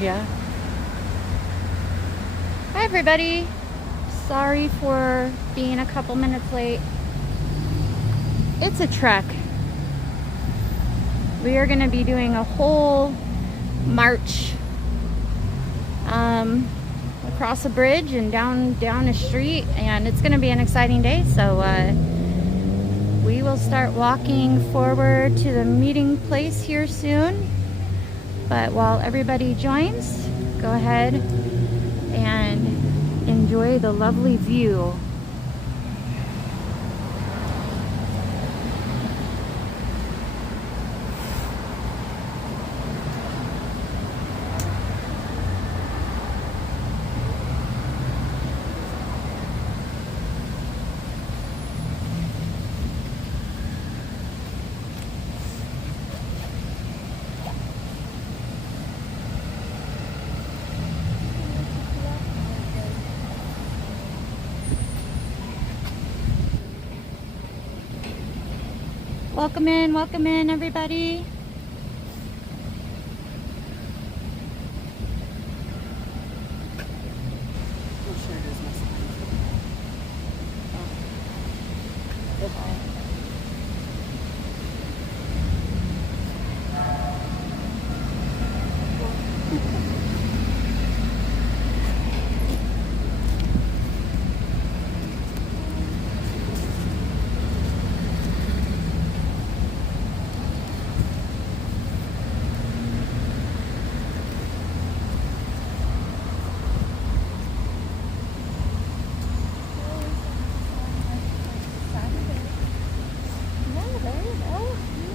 Yeah. Hi everybody. Sorry for being a couple minutes late. It's a trek. We are going to be doing a whole march across a bridge and down a street, and it's going to be an exciting day. So we will start walking forward to the meeting place here soon. But while everybody joins, go ahead and enjoy the lovely view. Welcome in everybody.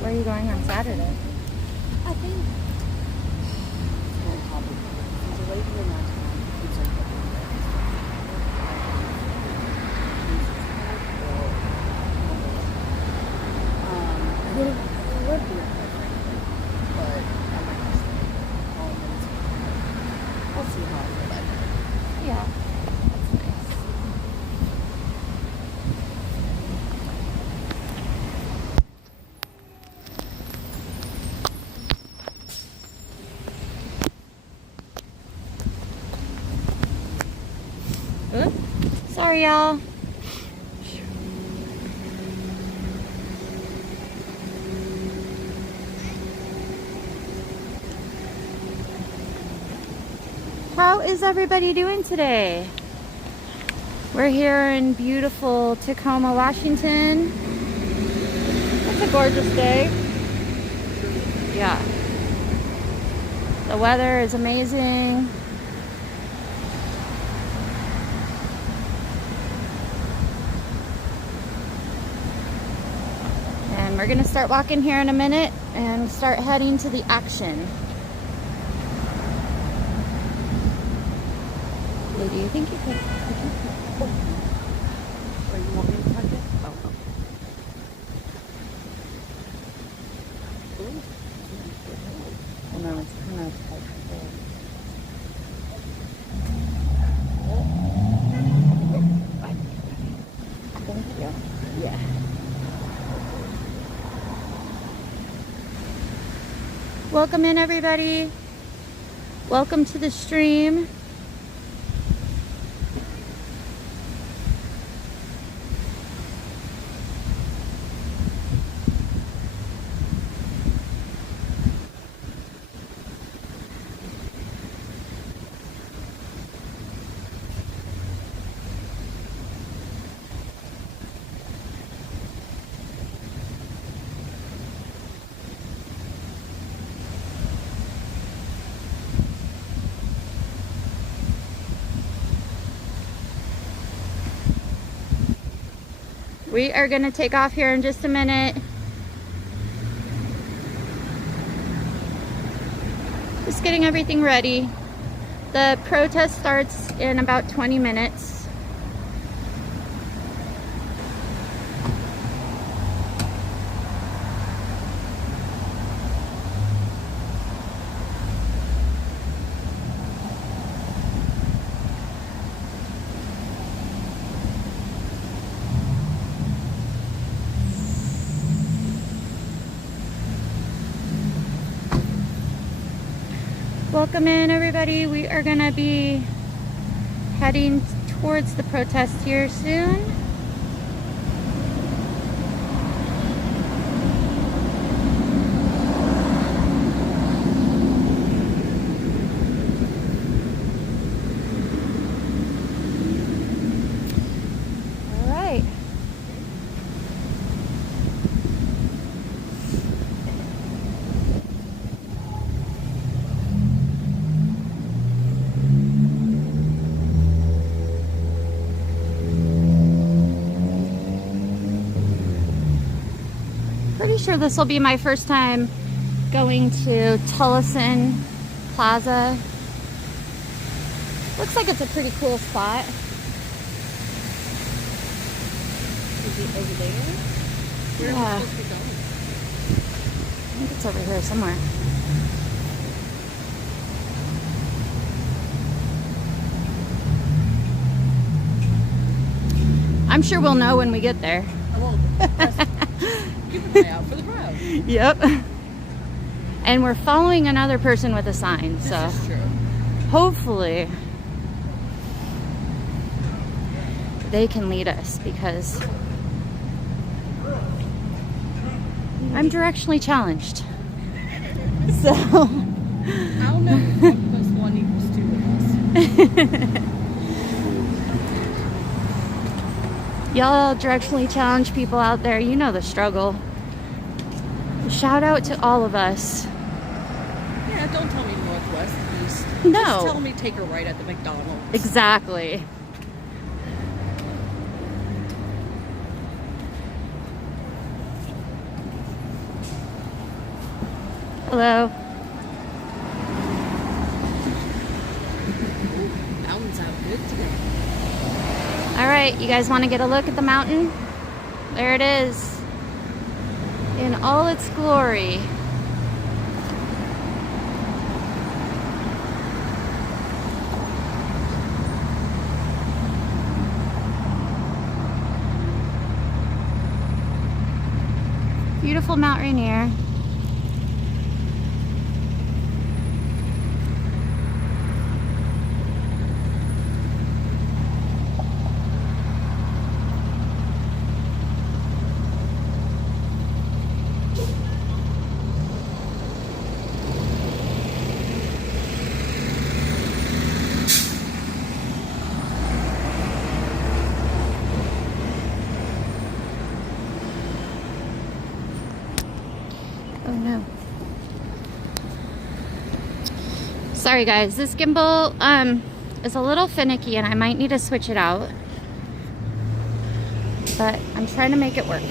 Where are you going on Saturday? I think Yeah, that's nice. Oops. Sorry, y'all. How is everybody doing today? We're here in beautiful Tacoma, Washington. It's a gorgeous day. Yeah. The weather is amazing. And we're gonna start walking here in a minute and start heading to the action. Hey, do you think you could? Or you want me to touch it? Oh, okay. Ooh. And then it's kind of like Thank you. yeah. Welcome in everybody. Welcome to the stream. We are going to take off here in just a minute. Just getting everything ready. The protest starts in about 20 minutes. Welcome in, everybody. We are going to be heading towards the protest here soon. All right. Pretty sure this will be my first time going to Tullison Plaza. Looks like it's a pretty cool spot. Is it over there? Where Yeah. are we supposed to go? I think it's over here somewhere. I'm sure we'll know when we get there. Oh, keep an eye out for the crowd. Yep. And we're following another person with a sign, so This is true. hopefully they can lead us because I'm directionally challenged. So I'll know 1 + 1 = 2 with us. y'all directionally challenged people out there, you know the struggle. Shout out to all of us. Yeah, don't tell me northwest, east. No. Just tell me take a right at the McDonald's. Exactly. Hello. Mountains out good today. All right, you guys want to get a look at the mountain? There it is in all its glory. Beautiful Mount Rainier. Oh no. Sorry guys, this gimbal is a little finicky and I might need to switch it out. But I'm trying to make it work.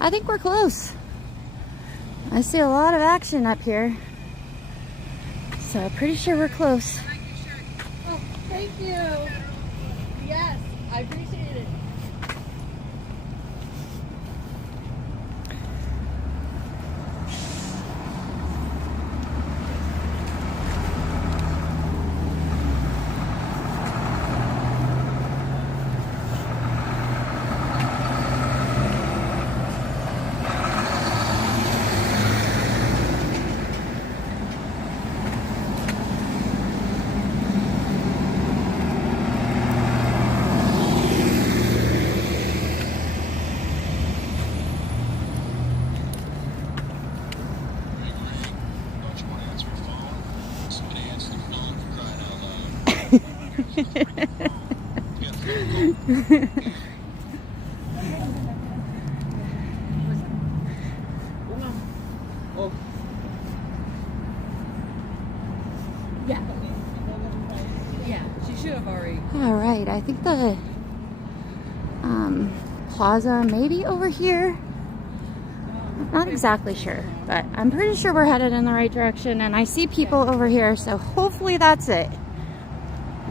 I think we're close. I see a lot of action up here. So I'm pretty sure we're close. Oh, thank you. Yes, I appreciate it. Yeah. Yeah, she should have already. All right, I think the plaza maybe over here. Not exactly sure, but I'm pretty sure we're headed in the right direction, and I see people over here, so hopefully that's it.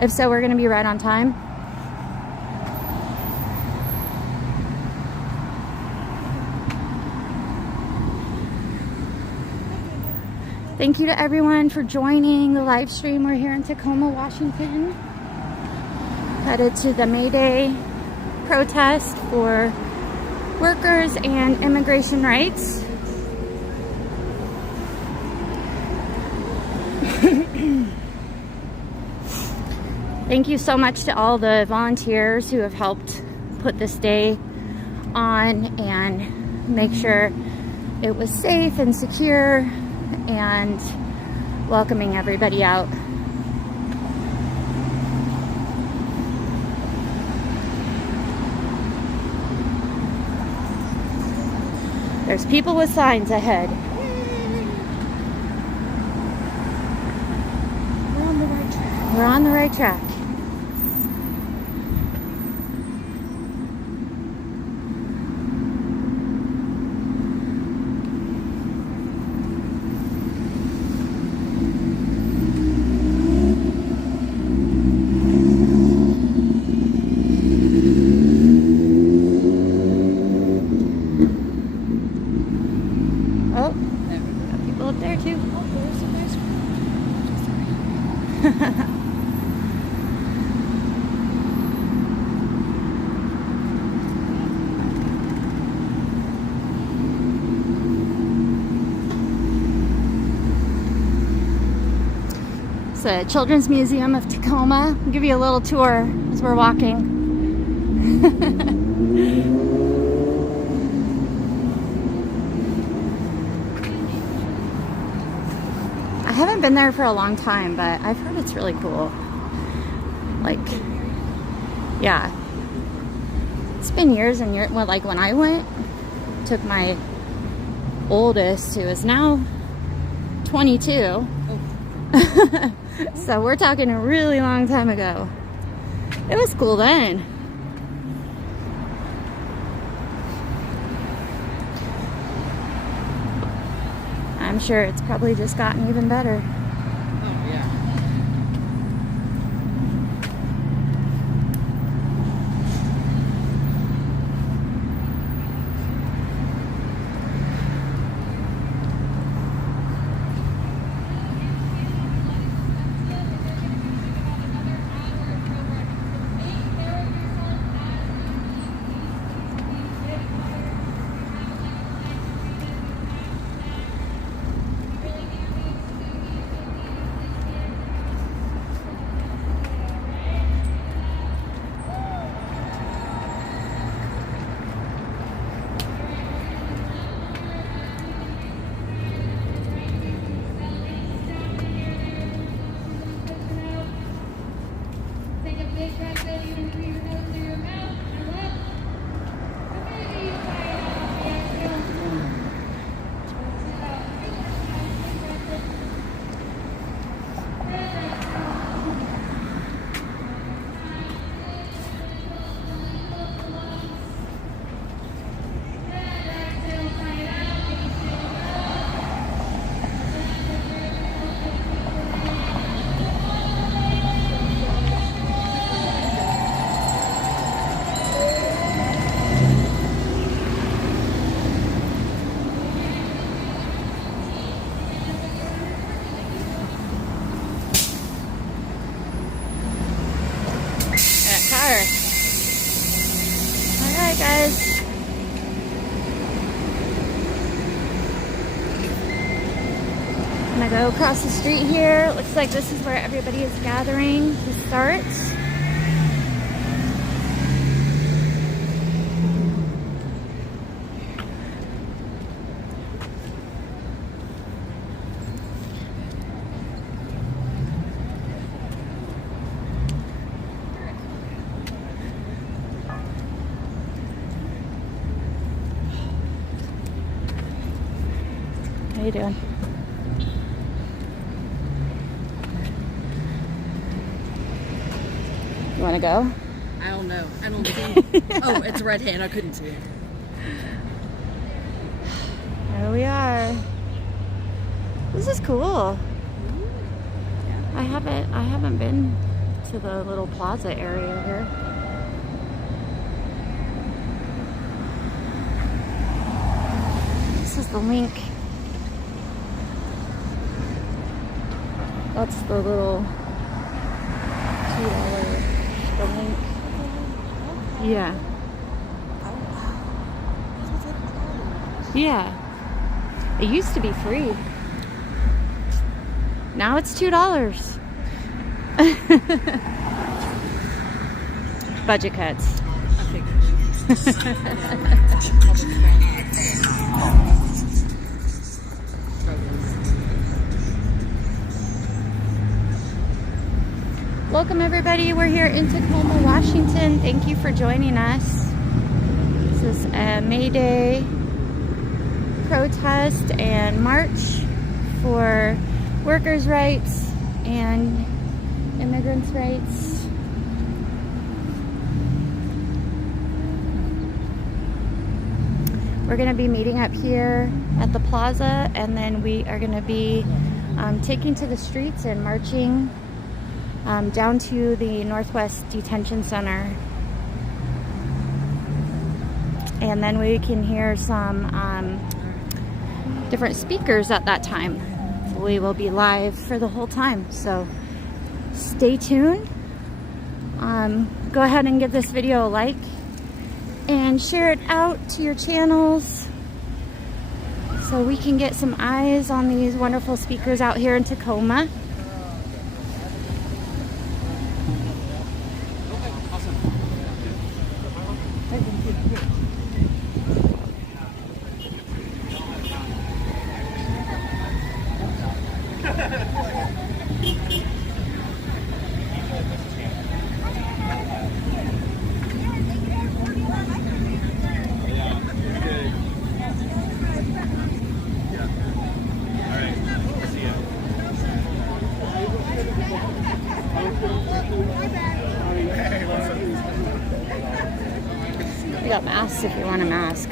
If so, we're gonna be right on time. Thank you to everyone for joining the live stream. We're here in Tacoma, Washington, headed to the Mayday protest for workers and immigration rights. Thank you so much to all the volunteers who have helped put this day on and make sure it was safe and secure and welcoming everybody out. There's people with signs ahead. We're on the right track. We're on the right track. Oh, got people up there too. Oh, there's a nice one. It's the Children's Museum of Tacoma. I'll give you a little tour as we're walking. I haven't been there for a long time, but I've heard it's really cool. Like, yeah. It's been years and years. Well, like when I went, took my oldest, who is now 22. So we're talking a really long time ago. It was cool then. I'm sure it's probably just gotten even better. Oh, yeah. Car. All right, guys. I'm gonna go across the street here. Looks like this is where everybody is gathering to start. you doing? You want to go? I don't know. I don't see. Oh, it's a red hand. I couldn't see it. Here we are. This is cool. I haven't been to the little plaza area here. This is the Link. That's the little $2 the Link. Yeah. Yeah. It used to be free. Now it's $2. Budget cuts. Welcome everybody. We're here in Tacoma, Washington. Thank you for joining us. This is a Mayday protest and march for workers' rights and immigrants' rights. We're going to be meeting up here at the plaza, and then we are going to be taking to the streets and marching down to the Northwest Detention Center. And then we can hear some different speakers at that time. We will be live for the whole time, so stay tuned. Go ahead and give this video a like and share it out to your channels so we can get some eyes on these wonderful speakers out here in Tacoma. We got masks if you want a mask.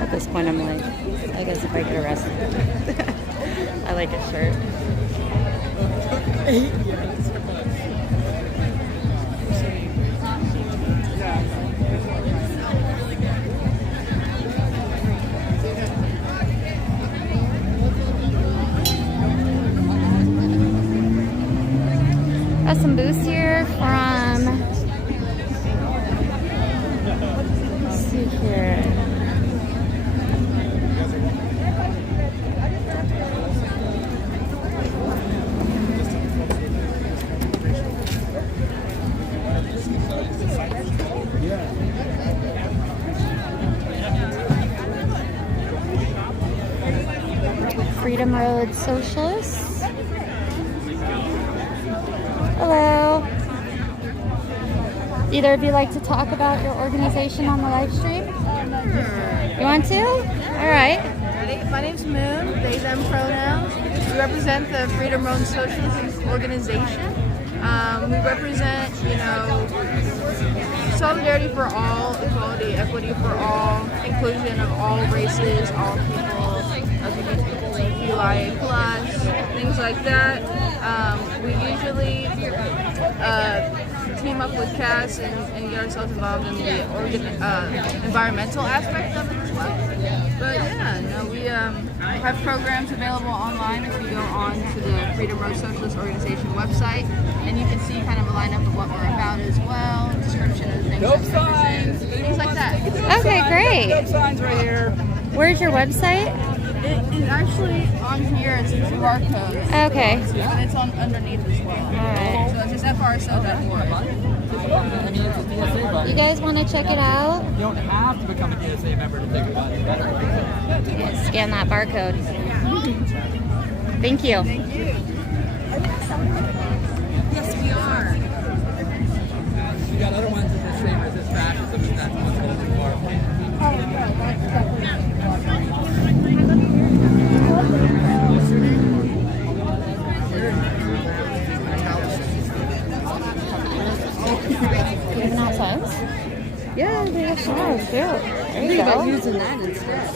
At this point, I'm like, I guess if I get arrested. I like a shirt. Got some booths here from, let's see here. Freedom Road Socialists. Hello. Either of you like to talk about your organization on the live stream? You want to? All right. My name's Moon, they, them pronouns. We represent the Freedom Road Socialist Organization. We represent, solidarity for all, equality, equity for all, inclusion of all races, all people, LGBTQIA+, things like that. We usually team up with CAS and get ourselves involved in the environmental aspect of it as well. But yeah, no, we have programs available online if you go on to the Freedom Road Socialist Organization website, and you can see kind of a lineup of what we're about as well, description of the things that we represent, things like that. Okay, great. Dope signs right here. Where's your website? It is actually on here. It's a QR code. Okay. And it's on underneath as well. All right. So it's just frso.org. You guys want to check it out? You don't have to become a DSA member to take advantage of it. Yeah, scan that barcode. Thank you. Thank you. Yes, we are. You got other ones that just say resist fascism, and that's what's holding you far away. Yeah, they have showers too. There you Think about go. using that instead.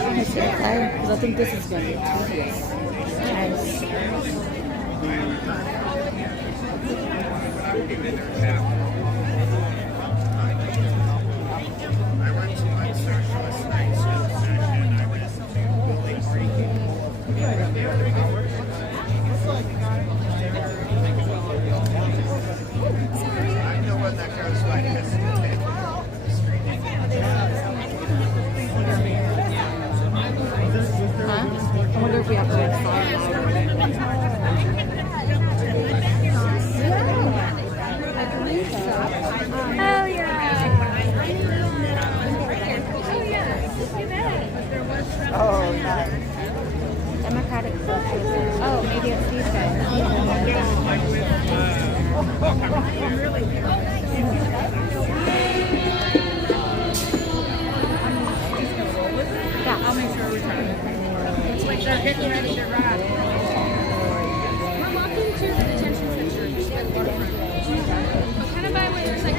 Honestly, because I think this is going to be tedious. Nice. Huh? I wonder if we have to like Oh yeah. Oh, nice. Democratic Socialist. Oh, maybe it's these Yeah. I'll make sure we try it. Looks like they're getting ready to ride. We're walking to the detention center just by the waterfront. Kind of by where there's like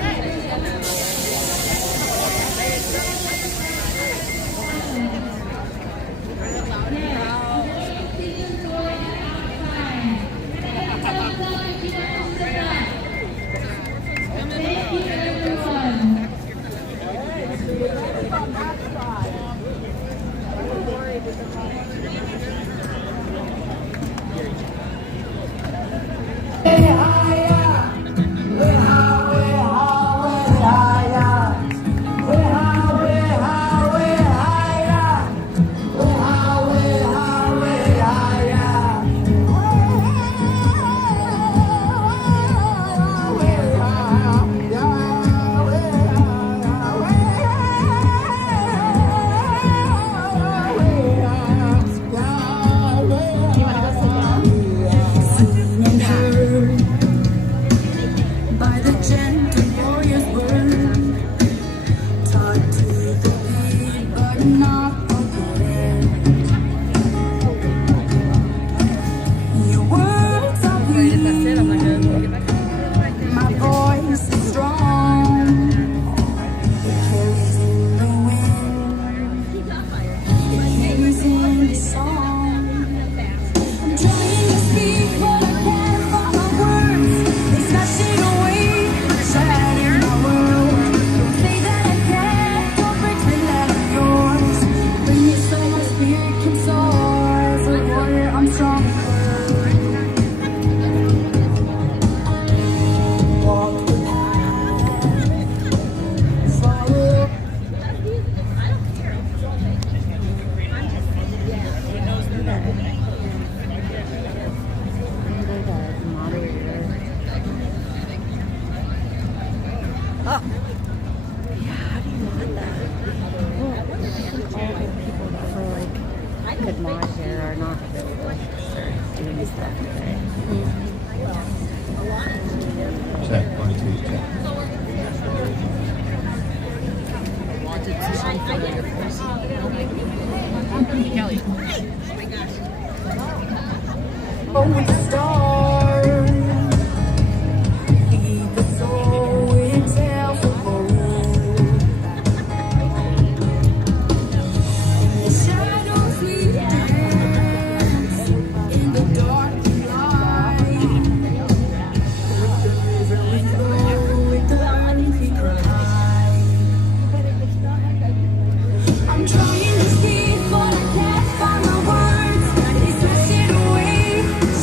could mod here are not available. They're doing stuff today. Check, 1, 2, check. Kelly. Oh, with the stars, even so it tells the whole. In the shadows we dance, in the dark we lie. With the river we flow, with the earth we cry. I'm trying to speak, but I can't find my words. It's messing away,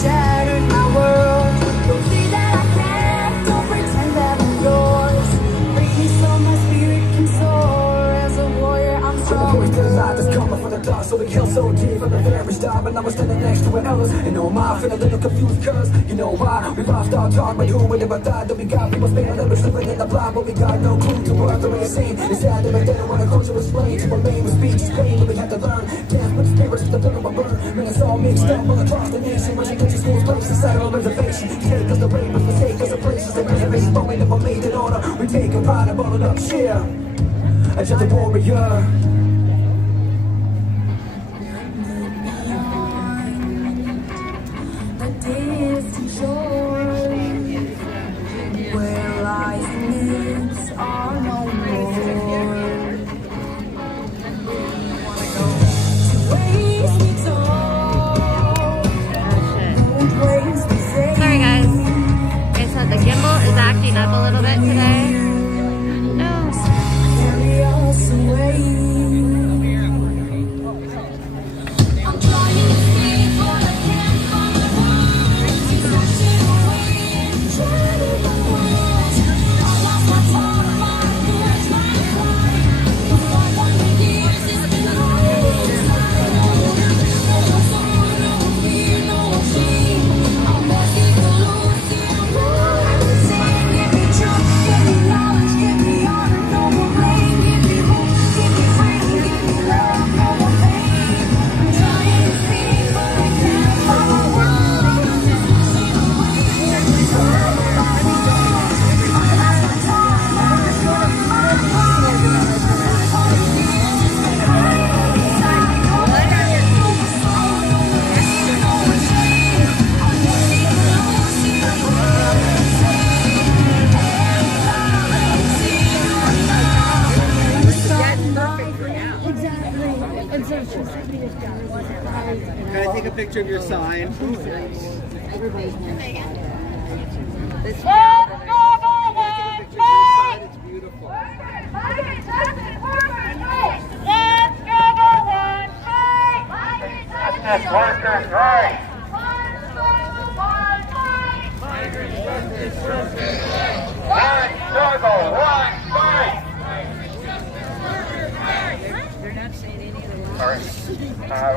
shattered my world. Don't say that I can't, don't pretend that I'm yours. Break me so my spirit can soar. As a warrior, I'm strong. Voice to the light that's coming from the dark, so we kill so deep from the very start. When I was standing next to her elders, and no mind, feeling a little confused, cause you know why? We lost our talk, but who would ever thought that we got people spinning a little slipping in the blind, but we got no clue to what the way it's seen. It's sad that back then when the culture was plain, to remain with speech is pain, but we had to learn. Dance with the spirits, the blood of my burn. Man, it's all mixed up all across the nation. Rushing country schools, place inside on reservation. Take us the rain, but mistake us the places, the reservations, but we never made it order. We take a pride and ball it up, share. As just a warrior. The distant shore, where lies and myths are no more. picture of your sign. It's beautiful. Justice workers' rights. One struggle, one fight.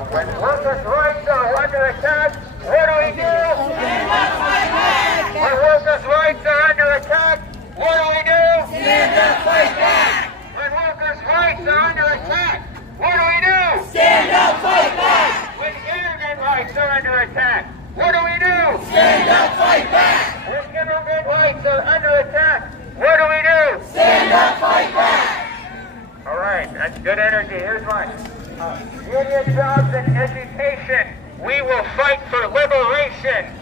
When workers' rights are under attack, what do we do? Stand up, fight back. When workers' rights are under attack, what do we do? Stand up, fight back. When workers' rights are under attack, what do we do? Stand up, fight back. When immigrant rights are under attack, what do we do? Stand up, fight back. When immigrant rights are under attack, what do we do? Stand up, fight back. All right, that's good energy. Here's one. Union jobs and education. We will fight for liberation.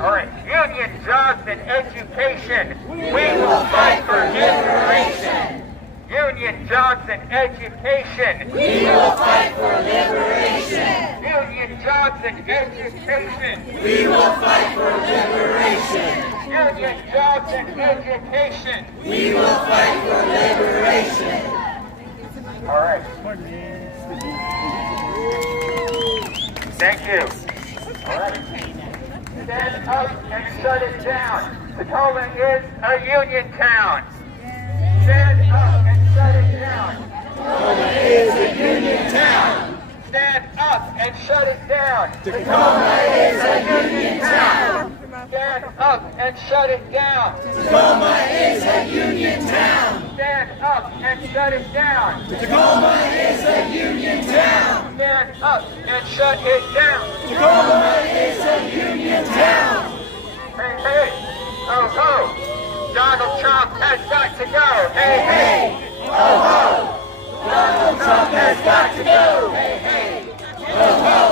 All right, union jobs and education. We will fight for liberation. Union jobs and education. We will fight for liberation. Union jobs and education. We will fight for liberation. Union jobs and education. We will fight for liberation. All right. Thank you. All right. Stand up and shut it down. Tacoma is a union town. Stand up and shut it down. Tacoma is a union town. Stand up and shut it down. Tacoma is a union town. Stand up and shut it down. Tacoma is a union town. Stand up and shut it down. Tacoma is a union town. Stand up and shut it down. Tacoma is a union town. Hey, hey, ho, ho. Donald Trump has got to go. Hey, hey, ho, ho. Donald Trump has got to go. Hey, hey, ho, ho.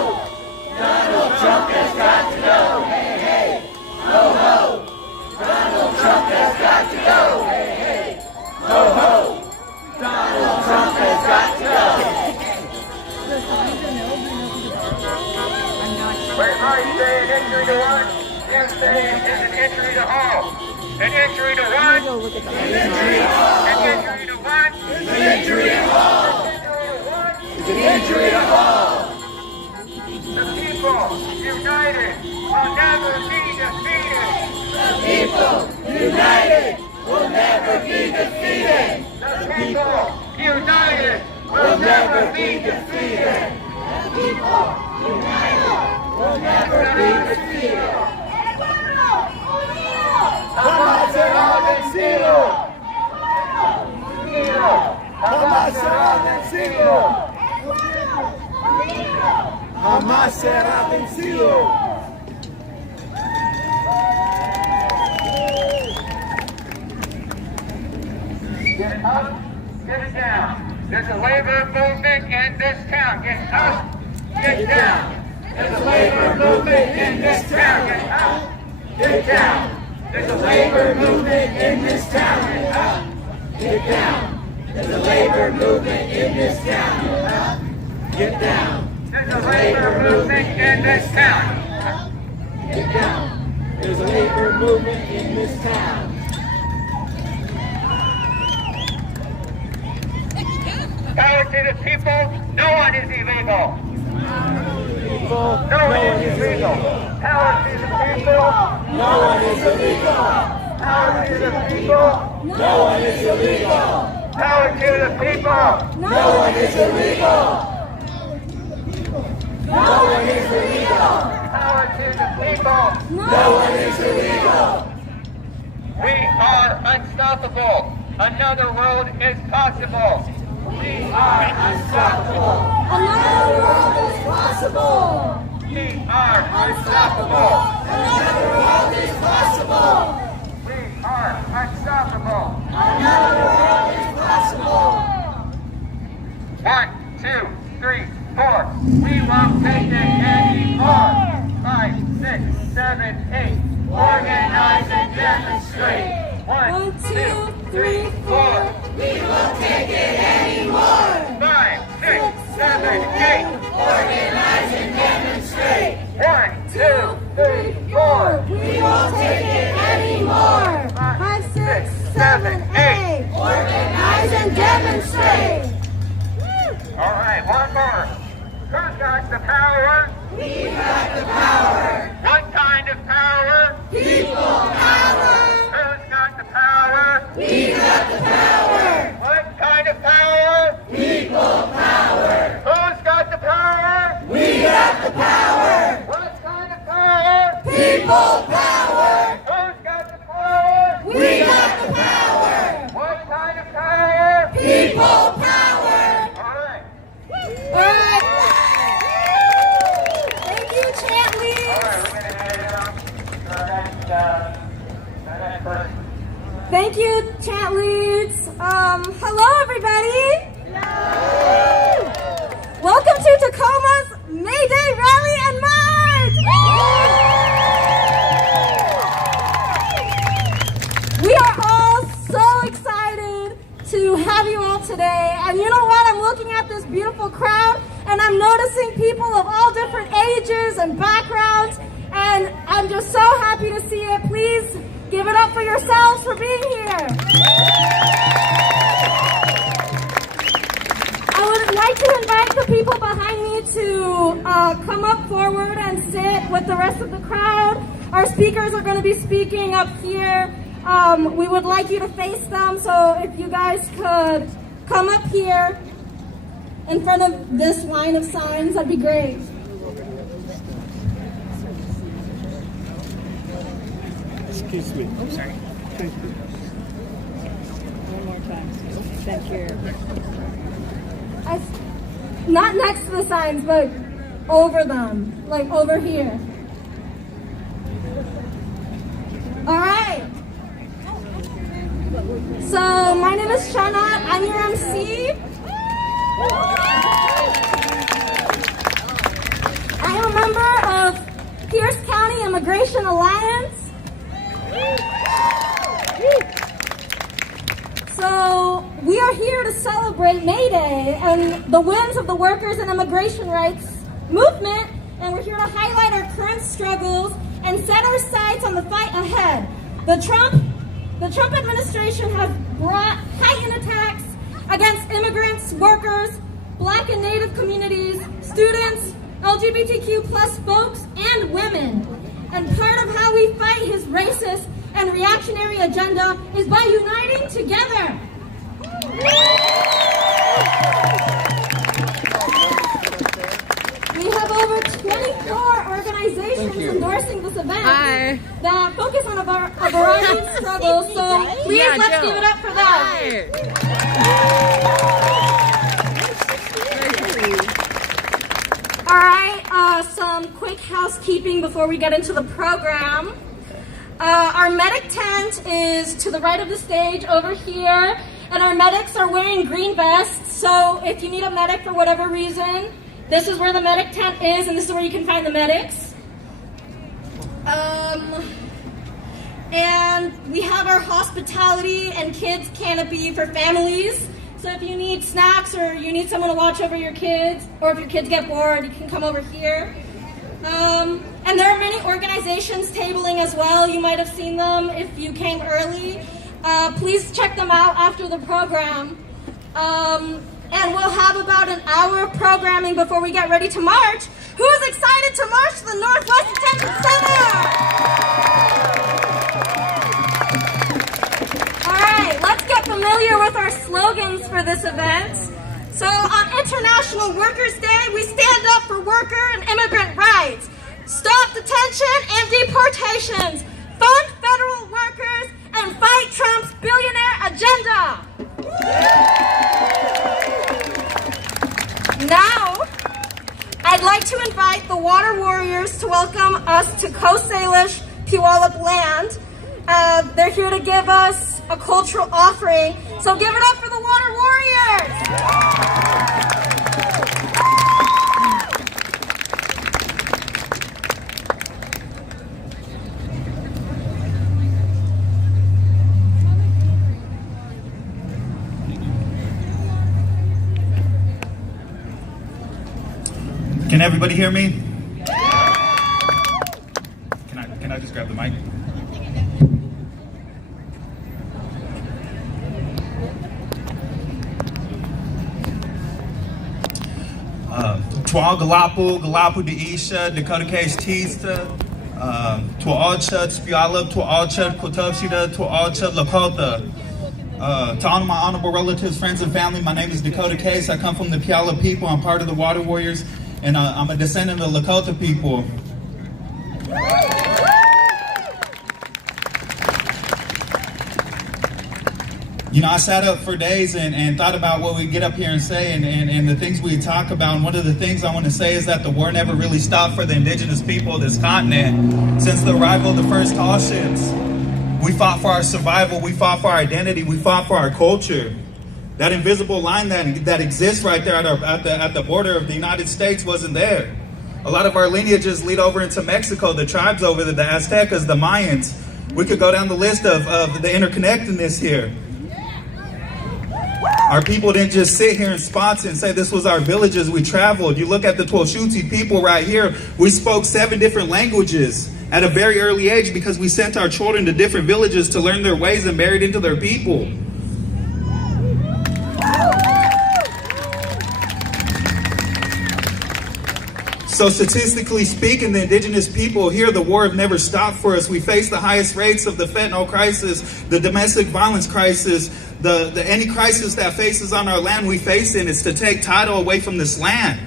Donald Trump has got to go. Hey, hey, ho, ho. Donald Trump has got to go. Hey, hey, ho, ho. Donald Trump has got to go. Wait, I say an injury to one. You say it's an injury to all. An injury to one. An injury to all. An injury to one. An injury to all. An injury to all. The people united will never be defeated. The people united will never be defeated. The people united will never be defeated. The people united will never be defeated. Jamás será vencido. Jamás será vencido. Jamás será vencido. Get up, get it down. There's a labor movement in this town. Get up, get down. There's a labor movement in this town. Get up, get down. There's a labor movement in this town. Get up, get down. There's a labor movement in this town. Get up, get down. There's a labor movement in this town. Get down. There's a labor movement in this town. Power to the people, no one is illegal. No one is illegal. Power to the people, no one is illegal. Power to the people, no one is illegal. Power to the people, no one is illegal. No one is illegal. Power to the people, no one is illegal. We are unstoppable. Another world is possible. We are unstoppable. Another world is possible. We are unstoppable. Another world is possible. We are unstoppable. Another world is possible. 1, 2, 3, 4. We won't take it anymore. 5, 6, 7, 8. Organize and demonstrate. 1, 2, 3, 4. We won't take it anymore. 5, 6, 7, 8. Organize and demonstrate. straight. 1, 2, 3, 4. We won't take it anymore. 5, 6, 7, 8. Organize and demonstrate. All right, one more. Who's got the power? We got the power. What kind of power? People power. Who's got the power? We got the power. What kind of power? People power. Who's got the power? We got the power. What kind of power? People power. Who's got the power? We got the power. What kind of power? People power. All right. All right. Thank you, chant All leads. right, we're gonna head out the next person. Thank you, chant leads. Hello, everybody. Welcome to Tacoma's Mayday Rally and March. We are all so excited to have you all today. And you know what? I'm looking at this beautiful crowd and I'm noticing people of all different ages and backgrounds. And I'm just so happy to see it. Please give it up for yourselves for being here. I would like to invite the people behind me to come up forward and sit with the rest of the crowd. Our speakers are going to be speaking up here. We would like you to face them, so if you guys could come up here in front of this line of signs, that'd be great. Excuse me. Oh, sorry. Thank you. One more time. Thank you. Not next to the signs, but over them, like over here. All right. So my name is Shana. I'm your MC. I am a member of Pierce County Immigration Alliance. So we are here to celebrate Mayday and the wins of the workers and immigration rights movement, and we're here to highlight our current struggles and set our sights on the fight ahead. The Trump administration has brought heightened attacks against immigrants, workers, Black and Native communities, students, LGBTQ plus folks, and women. And part of how we fight his racist and reactionary agenda is by uniting together. We have over 24 organizations endorsing this event that focus on a variety of struggles, so please let's give it up for them. All right, some quick housekeeping before we get into the program. Our medic tent is to the right of the stage over here, and our medics are wearing green vests, so if you need a medic for whatever reason, this is where the medic tent is, and this is where you can find the medics. And we have our hospitality and kids canopy for families. So if you need snacks or you need someone to watch over your kids, or if your kids get bored, you can come over here. And there are many organizations tabling as well. You might have seen them if you came early. Please check them out after the program. And we'll have about an hour of programming before we get ready to march. Who is excited to march to the Northwest Detention Center? All right, let's get familiar with our slogans for this event. So on International Workers' Day, we stand up for worker and immigrant rights, stop detention and deportations, fund federal workers, and fight Trump's billionaire agenda. Now, I'd like to invite the Water Warriors to welcome us to Coast Salish Puyallup land. They're here to give us a cultural offering, so give it up for the Water Warriors! Can everybody hear me? all Galapu de Isha, Dakota Case Tista, to all Chud Spiala, to all Chud Kotopshida, to all Chud Lakota. To all my honorable relatives, friends, and family, my name is Dakota Case. I come from the Puyallup people. I'm part of the Water Warriors, and I'm a descendant of the Lakota people. You know, I sat up for days and thought about what we get up here and say and the things we talk about. And one of the things I want to say is that the war never really stopped for the indigenous people of this continent. Since the arrival of the first tall ships, we fought for our survival, we fought for our identity, we fought for our culture. That invisible line that exists right there at the border of the United States wasn't there. A lot of our lineages lead over into Mexico, the tribes over there, the Aztecas, the Mayans. We could go down the list of the interconnectedness here. Our people didn't just sit here in spots and say this was our villages. We traveled. You look at the Twoshuti people right here. We spoke 7 different languages at a very early age because we sent our children to different villages to learn their ways and married into their people. So statistically speaking, the indigenous people here, the war have never stopped for us. We face the highest rates of the fentanyl crisis, the domestic violence crisis, any crisis that faces on our land we face in is to take title away from this land.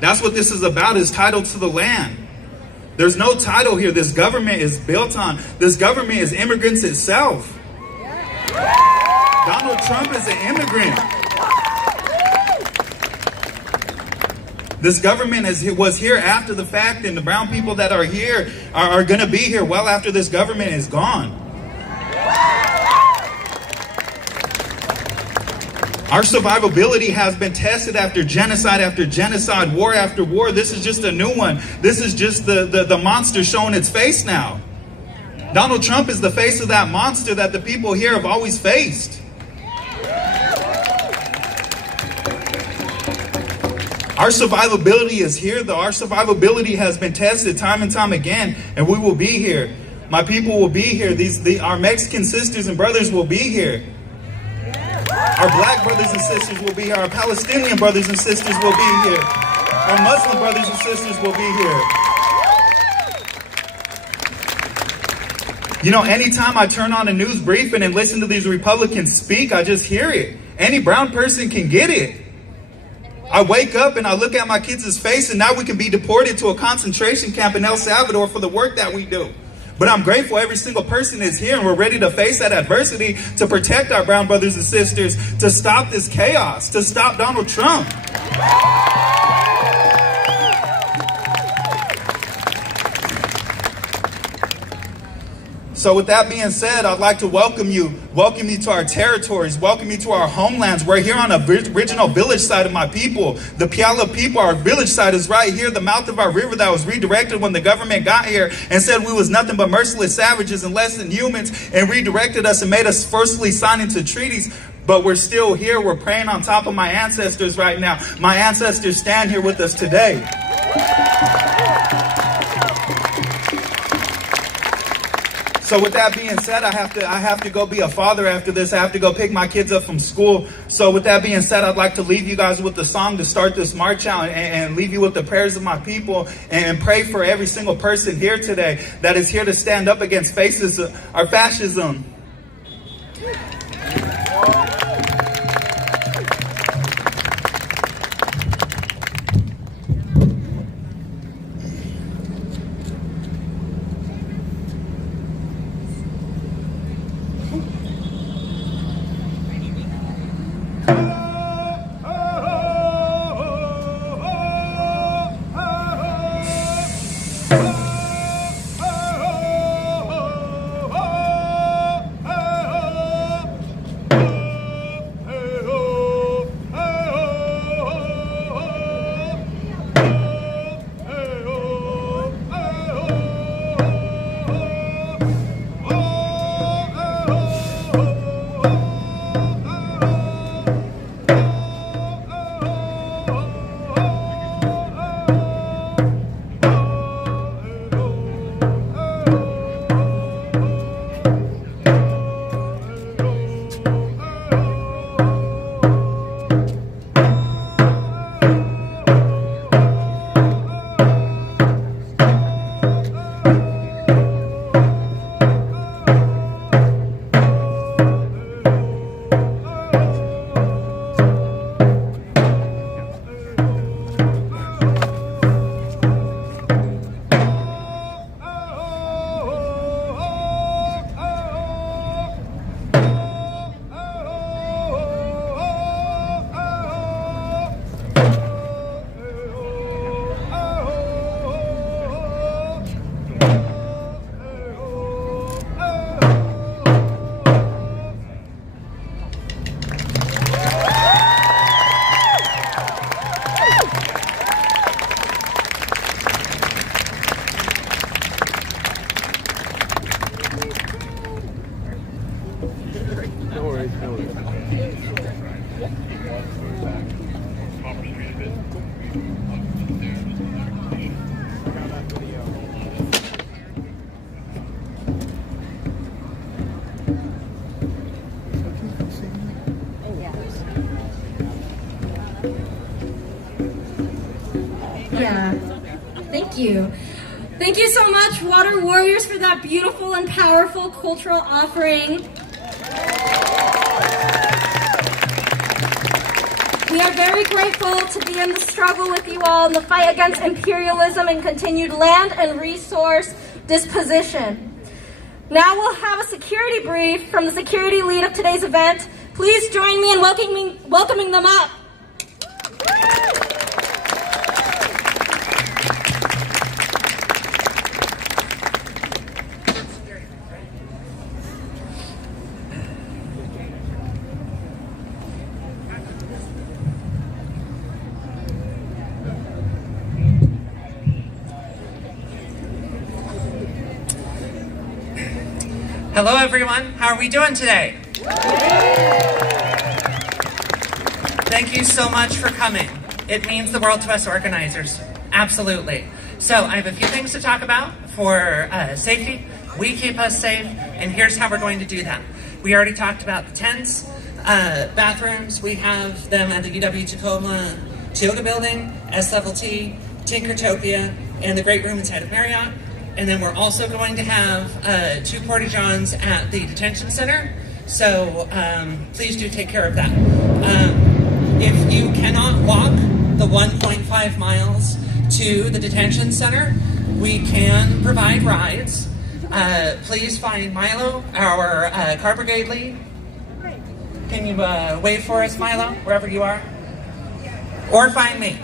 That's what this is about, is title to the land. There's no title here. This government is built on, this government is immigrants itself. Donald Trump is an immigrant. This government was here after the fact, and the brown people that are here are going to be here well after this government is gone. Our survivability has been tested after genocide, war after war. This is just a new one. This is just the monster showing its face now. Donald Trump is the face of that monster that the people here have always faced. Our survivability is here, though. Our survivability has been tested time and time again, and we will be here. My people will be here. Our Mexican sisters and brothers will be here. Our black brothers and sisters will be here. Our Palestinian brothers and sisters will be here. Our Muslim brothers and sisters will be here. You know, anytime I turn on a news briefing and listen to these Republicans speak, I just hear it. Any brown person can get it. I wake up and I look at my kids' face, and now we can be deported to a concentration camp in El Salvador for the work that we do. But I'm grateful every single person is here, and we're ready to face that adversity to protect our brown brothers and sisters, to stop this chaos, to stop Donald Trump. So with that being said, I'd like to welcome you to our territories, welcome you to our homelands. We're here on the original village side of my people. The Puyallup people, our village side is right here, the mouth of our river that was redirected when the government got here and said we was nothing but merciless savages and less than humans, and redirected us and made us forcefully sign into treaties. But we're still here. We're praying on top of my ancestors right now. My ancestors stand here with us today. So with that being said, I have to go be a father after this. I have to go pick my kids up from school. So with that being said, I'd like to leave you guys with the song to start this march out, and leave you with the prayers of my people, and pray for every single person here today that is here to stand up against our fascism. Thank you. Thank you so much, Water Warriors, for that beautiful and powerful cultural offering. We are very grateful to be in the struggle with you all in the fight against imperialism and continued land and resource disposition. Now we'll have a security brief from the security lead of today's event. Please join me in welcoming them up. Hello everyone, how are we doing today? Thank you so much for coming. It means the world to us organizers, absolutely. So I have a few things to talk about for safety. We keep us safe, and here's how we're going to do that. We already talked about the tents, bathrooms. We have them at the UW Tacoma Tioga Building, S-Level T, Tinkertopia, and the great room inside of Marriott. And then we're also going to have 2 porta-johns at the detention center. So please do take care of that. If you cannot walk the 1.5 miles to the detention center, we can provide rides. Please find Milo, our car brigade lead. Can you wave for us, Milo, wherever you are? Or find me.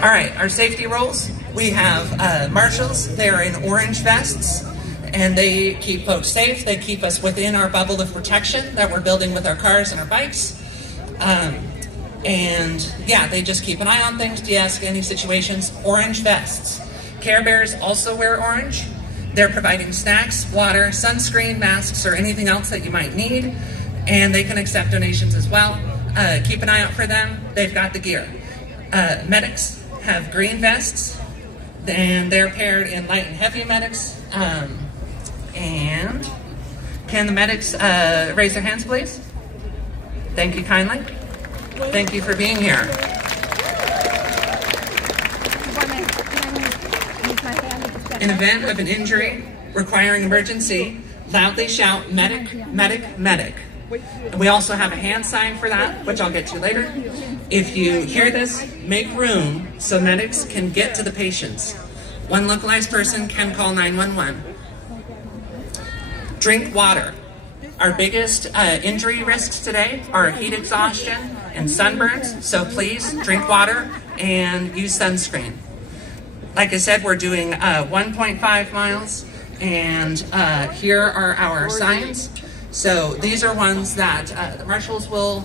All right, our safety roles. We have marshals. They are in orange vests, and they keep folks safe. They keep us within our bubble of protection that we're building with our cars and our bikes. And yeah, they just keep an eye on things, de-escalate any situations. Orange vests. Care Bears also wear orange. They're providing snacks, water, sunscreen, masks, or anything else that you might need. And they can accept donations as well. Keep an eye out for them. They've got the gear. Medics have green vests, and they're paired in light and heavy medics. And can the medics raise their hands, please? Thank you kindly. Thank you for being here. In event of an injury requiring emergency, loudly shout, medic, medic, medic. And we also have a hand sign for that, which I'll get to later. If you hear this, make room so medics can get to the patients. One localized person can call 911. Drink water. Our biggest injury risks today are heat exhaustion and sunburns, so please drink water and use sunscreen. Like I said, we're doing 1.5 miles, and here are our signs. So these are ones that the marshals will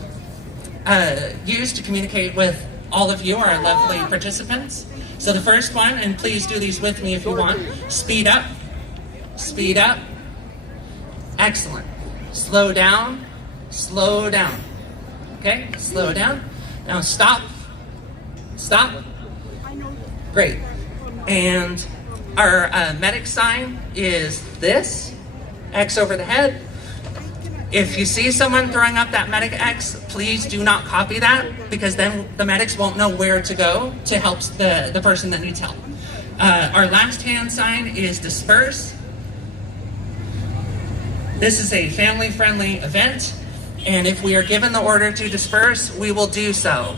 use to communicate with all of you, our lovely participants. So the first one, and please do these with me if you want, speed up, speed up, excellent. Slow down, okay, slow down. Now stop, stop, great. And our medic sign is this, X over the head. If you see someone throwing up that medic X, please do not copy that, because then the medics won't know where to go to help the person that needs help. Our last hand sign is disperse. This is a family-friendly event, and if we are given the order to disperse, we will do so.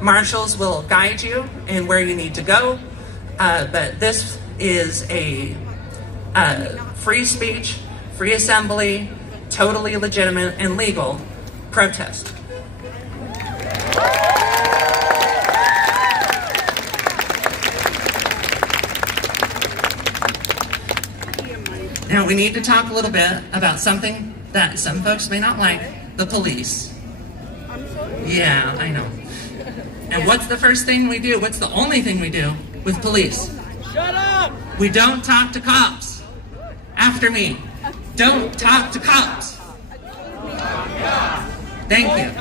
Marshals will guide you in where you need to go, but this is a free speech, free assembly, totally legitimate and legal protest. Now we need to talk a little bit about something that some folks may not like, the police. Yeah, I know. And what's the first thing we do? What's the only thing we do with police? Shut up! We don't talk to cops. After me. Don't talk to cops. Thank you.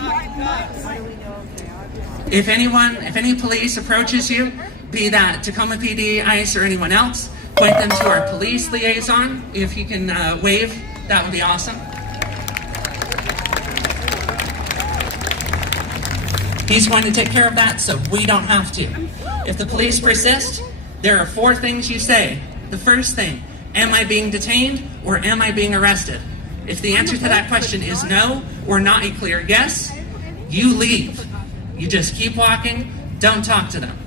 If any police approaches you, be that Tacoma PD, ICE, or anyone else, point them to our police liaison. If you can wave, that would be awesome. He's going to take care of that, so we don't have to. If the police persist, there are 4 things you say. The first thing, am I being detained or am I being arrested? If the answer to that question is no or not a clear yes, you leave. You just keep walking, don't talk to them.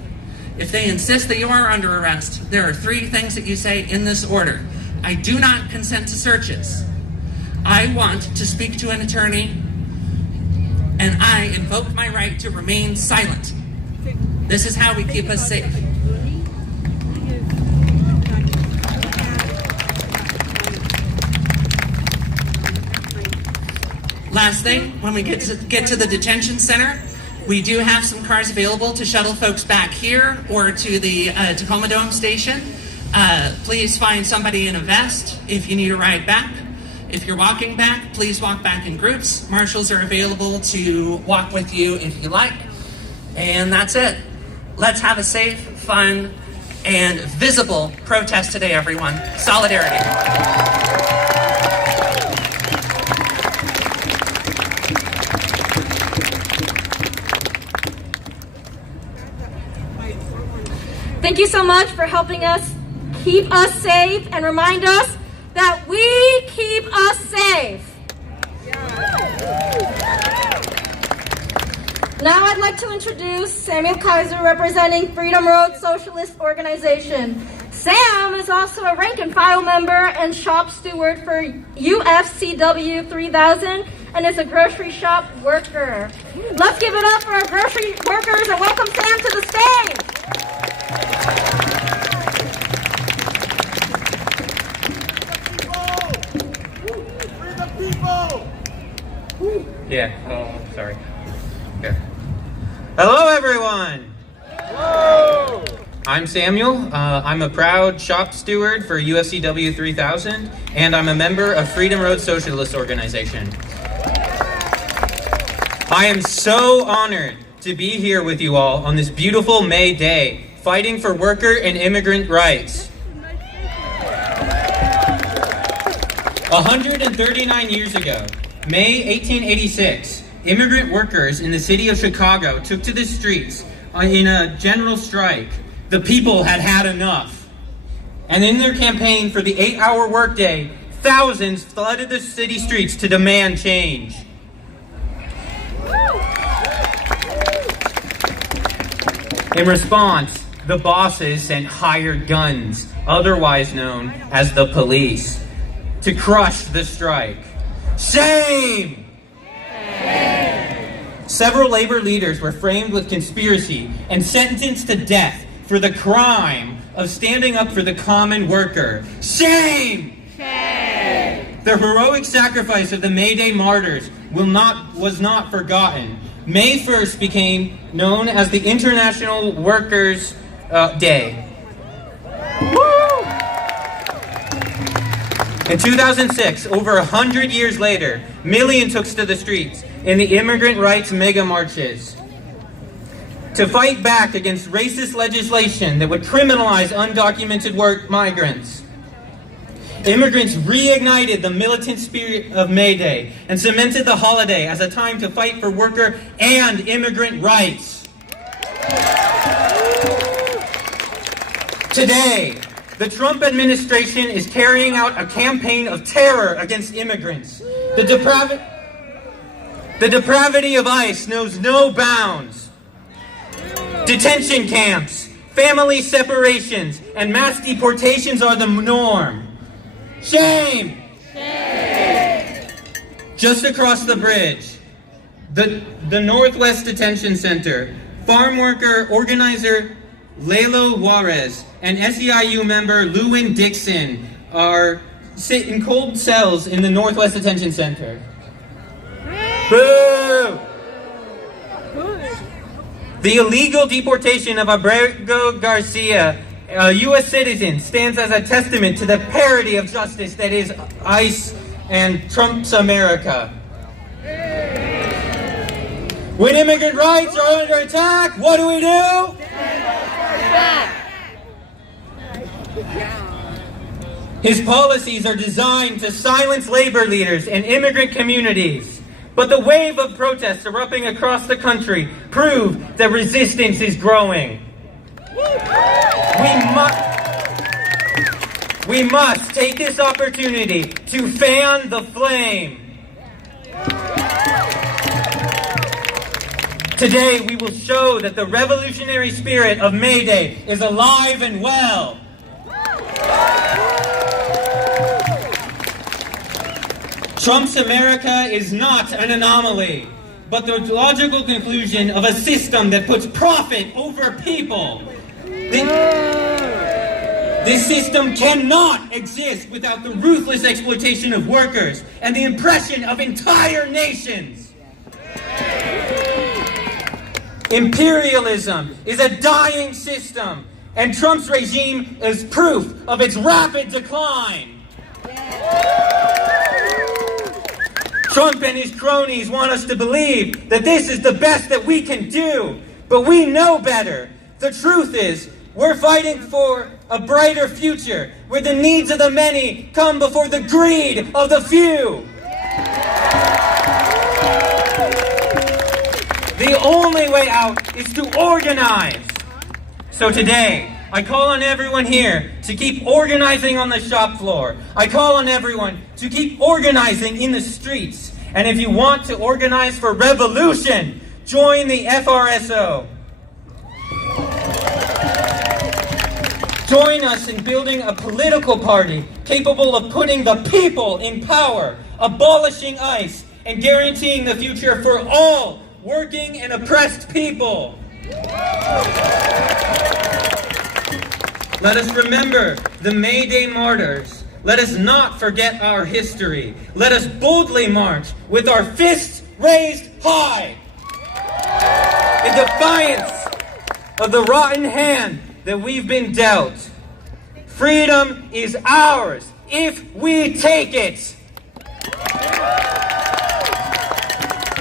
If they insist that you are under arrest, there are 3 things that you say in this order. I do not consent to searches. I want to speak to an attorney, and I invoke my right to remain silent. This is how we keep us safe. Last thing, when we get to the detention center, we do have some cars available to shuttle folks back here or to the Tacoma Dome station. Please find somebody in a vest if you need a ride back. If you're walking back, please walk back in groups. Marshals are available to walk with you if you like. And that's it. Let's have a safe, fun, and visible protest today, everyone. Solidarity. Thank you so much for helping us keep us safe and remind us that we keep us safe. Now I'd like to introduce Samuel Kaiser, representing Freedom Road Socialist Organization. Sam is also a rank and file member and shop steward for UFCW 3000 and is a grocery shop worker. Let's give it up for our grocery workers and welcome Sam to the stage. Yeah, oh, sorry. Okay. Hello, everyone! Hello! I'm Samuel. I'm a proud shop steward for UFCW 3000, and I'm a member of Freedom Road Socialist Organization. I am so honored to be here with you all on this beautiful May Day, fighting for worker and immigrant rights. 139 years ago, May 1886, immigrant workers in the city of Chicago took to the streets in a general strike. The people had had enough. And in their campaign for the 8-hour workday, thousands flooded the city streets to demand change. In response, the bosses sent hired guns, otherwise known as the police, to crush the strike. Shame! Several labor leaders were framed with conspiracy and sentenced to death for the crime of standing up for the common worker. Shame! Shame! The heroic sacrifice of the Mayday martyrs was not forgotten. May 1st became known as the International Workers' Day. In 2006, over 100 years later, millions took to the streets in the immigrant rights mega marches to fight back against racist legislation that would criminalize undocumented migrants. Immigrants reignited the militant spirit of May Day and cemented the holiday as a time to fight for worker and immigrant rights. Today, the Trump administration is carrying out a campaign of terror against immigrants. The depravity of ICE knows no bounds. Detention camps, family separations, and mass deportations are the norm. Shame! Shame! Just across the bridge, the Northwest Detention Center, farm worker organizer Lalo Juarez and SEIU member Lewin Dixon are sit in cold cells in the Northwest Detention Center. Boo! The illegal deportation of Abrego Garcia, a U.S. citizen, stands as a testament to the parody of justice that is ICE and Trump's America. When immigrant rights are under attack, what do we do? His policies are designed to silence labor leaders and immigrant communities. But the wave of protests erupting across the country prove that resistance is growing. We must take this opportunity to fan the flame. Today, we will show that the revolutionary spirit of Mayday is alive and well. Trump's America is not an anomaly, but the logical conclusion of a system that puts profit over people. This system cannot exist without the ruthless exploitation of workers and the oppression of entire nations. Imperialism is a dying system, and Trump's regime is proof of its rapid decline. Trump and his cronies want us to believe that this is the best that we can do, but we know better. The truth is, we're fighting for a brighter future where the needs of the many come before the greed of the few. The only way out is to organize. So today, I call on everyone here to keep organizing on the shop floor. I call on everyone to keep organizing in the streets. And if you want to organize for revolution, join the FRSO. Join us in building a political party capable of putting the people in power, abolishing ICE, and guaranteeing the future for all working and oppressed people. Let us remember the Mayday martyrs. Let us not forget our history. Let us boldly march with our fists raised high in defiance of the rotten hand that we've been dealt. Freedom is ours if we take it.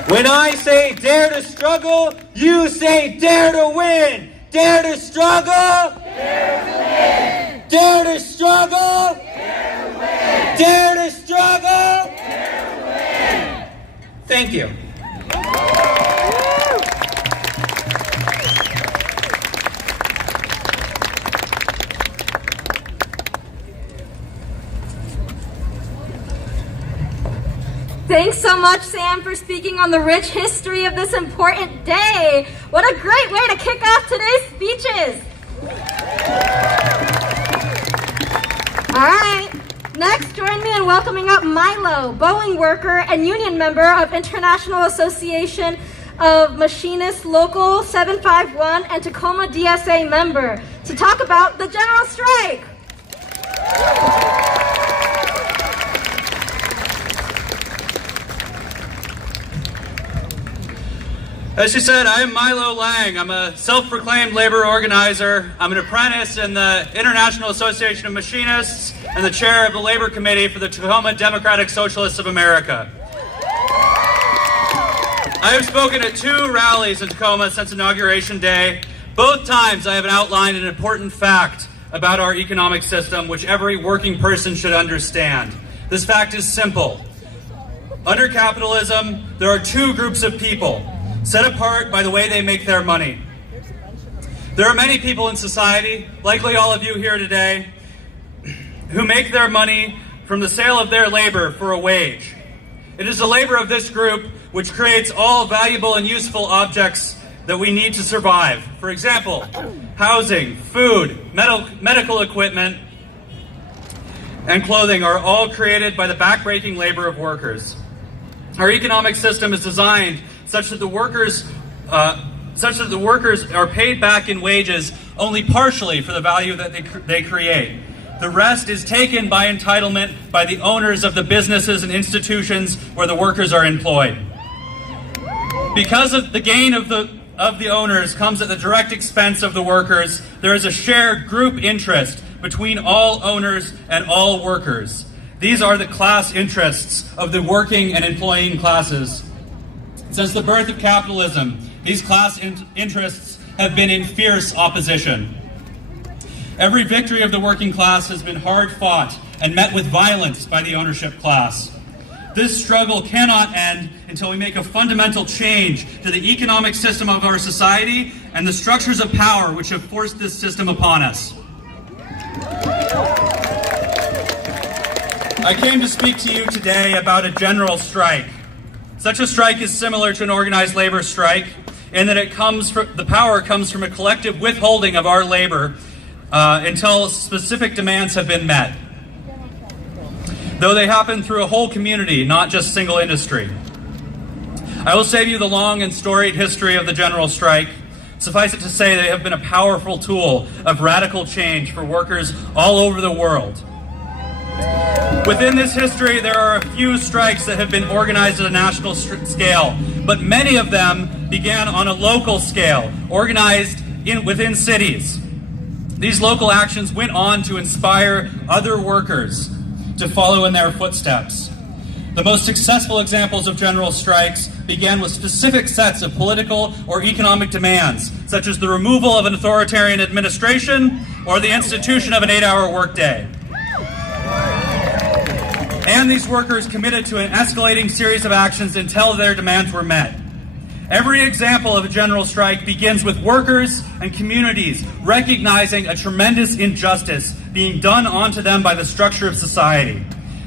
When I say dare to struggle, you say dare to win. Dare to struggle. Dare to win. Dare to struggle. Dare to win. Dare to struggle. Dare to win. Thank you. Thanks so much, Sam, for speaking on the rich history of this important day. What a great way to kick off today's speeches. All right, next join me in welcoming up Milo, Boeing worker and union member of International Association of Machinists Local 751 and Tacoma DSA member to talk about the general strike. As she said, I am Milo Lang. I'm a self-proclaimed labor organizer. I'm an apprentice in the International Association of Machinists and the chair of the Labor Committee for the Tacoma Democratic Socialists of America. I have spoken at 2 rallies in Tacoma since Inauguration Day. Both times I have outlined an important fact about our economic system which every working person should understand. This fact is simple. Under capitalism, there are 2 groups of people, set apart by the way they make their money. There are many people in society, likely all of you here today, who make their money from the sale of their labor for a wage. It is the labor of this group which creates all valuable and useful objects that we need to survive. For example, housing, food, medical equipment, and clothing are all created by the backbreaking labor of workers. Our economic system is designed such that the workers are paid back in wages only partially for the value that they create. The rest is taken by entitlement by the owners of the businesses and institutions where the workers are employed. Because of the gain of the owners comes at the direct expense of the workers, there is a shared group interest between all owners and all workers. These are the class interests of the working and employing classes. Since the birth of capitalism, these class interests have been in fierce opposition. Every victory of the working class has been hard fought and met with violence by the ownership class. this struggle cannot end until we make a fundamental change to the economic system of our society and the structures of power which have forced this system upon us. I came to speak to you today about a general strike. Such a strike is similar to an organized labor strike in that the power comes from a collective withholding of our labor until specific demands have been met. Though they happen through a whole community, not just single industry. I will save you the long and storied history of the general strike. Suffice it to say, they have been a powerful tool of radical change for workers all over the world. Within this history, there are a few strikes that have been organized at a national scale, but many of them began on a local scale, organized within cities. These local actions went on to inspire other workers to follow in their footsteps. The most successful examples of general strikes began with specific sets of political or economic demands, such as the removal of an authoritarian administration or the institution of an 8-hour workday. And these workers committed to an escalating series of actions until their demands were met. Every example of a general strike begins with workers and communities recognizing a tremendous injustice being done onto them by the structure of society.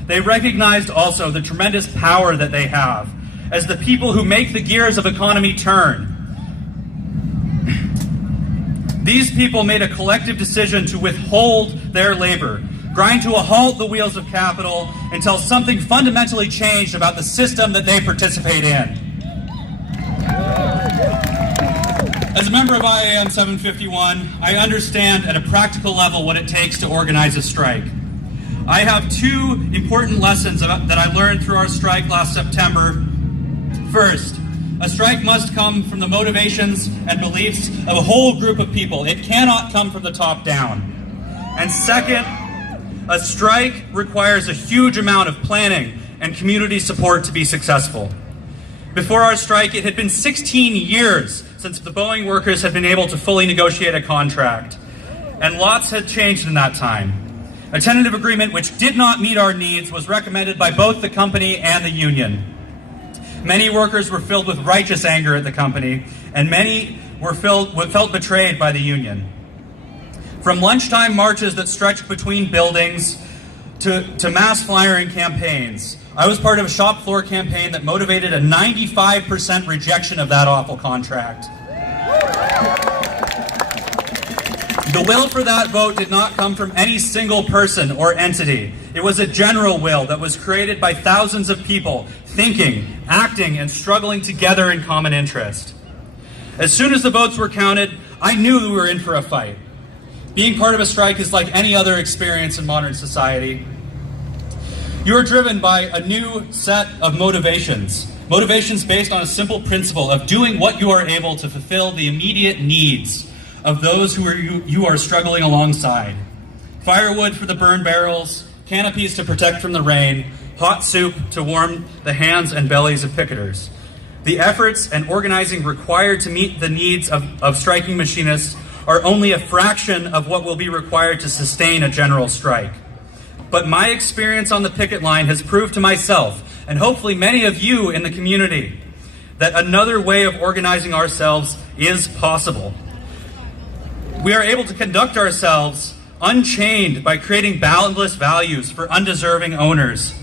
They recognized also the tremendous power that they have as the people who make the gears of economy turn. These people made a collective decision to withhold their labor, grind to a halt the wheels of capital until something fundamentally changed about the system that they participate in. As a member of IAM 751, I understand at a practical level what it takes to organize a strike. I have two important lessons that I learned through our strike last September. First, a strike must come from the motivations and beliefs of a whole group of people. It cannot come from the top down. And second, a strike requires a huge amount of planning and community support to be successful. Before our strike, it had been 16 years since the Boeing workers had been able to fully negotiate a contract. And lots had changed in that time. A tentative agreement which did not meet our needs was recommended by both the company and the union. Many workers were filled with righteous anger at the company, and many felt betrayed by the union. From lunchtime marches that stretched between buildings to mass firing campaigns, I was part of a shop floor campaign that motivated a 95% rejection of that awful contract. The will for that vote did not come from any single person or entity. It was a general will that was created by thousands of people thinking, acting, and struggling together in common interest. As soon as the votes were counted, I knew we were in for a fight. Being part of a strike is like any other experience in modern society. You are driven by a new set of motivations. Motivations based on a simple principle of doing what you are able to fulfill the immediate needs of those who you are struggling alongside. Firewood for the burn barrels, canopies to protect from the rain, hot soup to warm the hands and bellies of picketers. The efforts and organizing required to meet the needs of striking machinists are only a fraction of what will be required to sustain a general strike. But my experience on the picket line has proved to myself, and hopefully many of you in the community, that another way of organizing ourselves is possible. We are able to conduct ourselves unchained by creating boundless values for undeserving owners.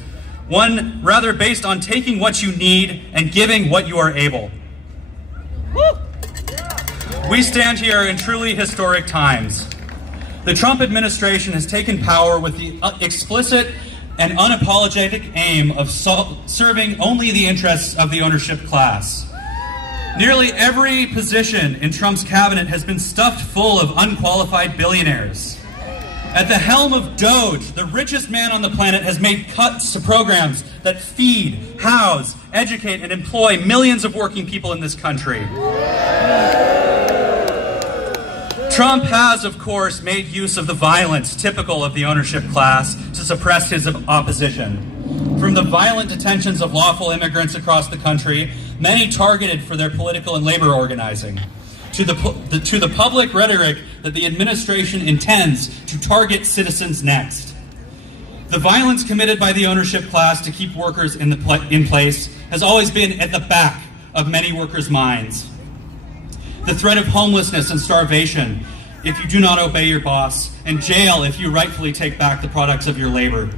One rather based on taking what you need and giving what you are able. We stand here in truly historic times. The Trump administration has taken power with the explicit and unapologetic aim of serving only the interests of the ownership class. Nearly every position in Trump's cabinet has been stuffed full of unqualified billionaires. At the helm of DOGE, the richest man on the planet has made cuts to programs that feed, house, educate, and employ millions of working people in this country. Trump has, of course, made use of the violence typical of the ownership class to suppress his opposition. From the violent detentions of lawful immigrants across the country, many targeted for their political and labor organizing, to the public rhetoric that the administration intends to target citizens next. The violence committed by the ownership class to keep workers in place has always been at the back of many workers' minds. The threat of homelessness and starvation if you do not obey your boss, and jail if you rightfully take back the products of your labor.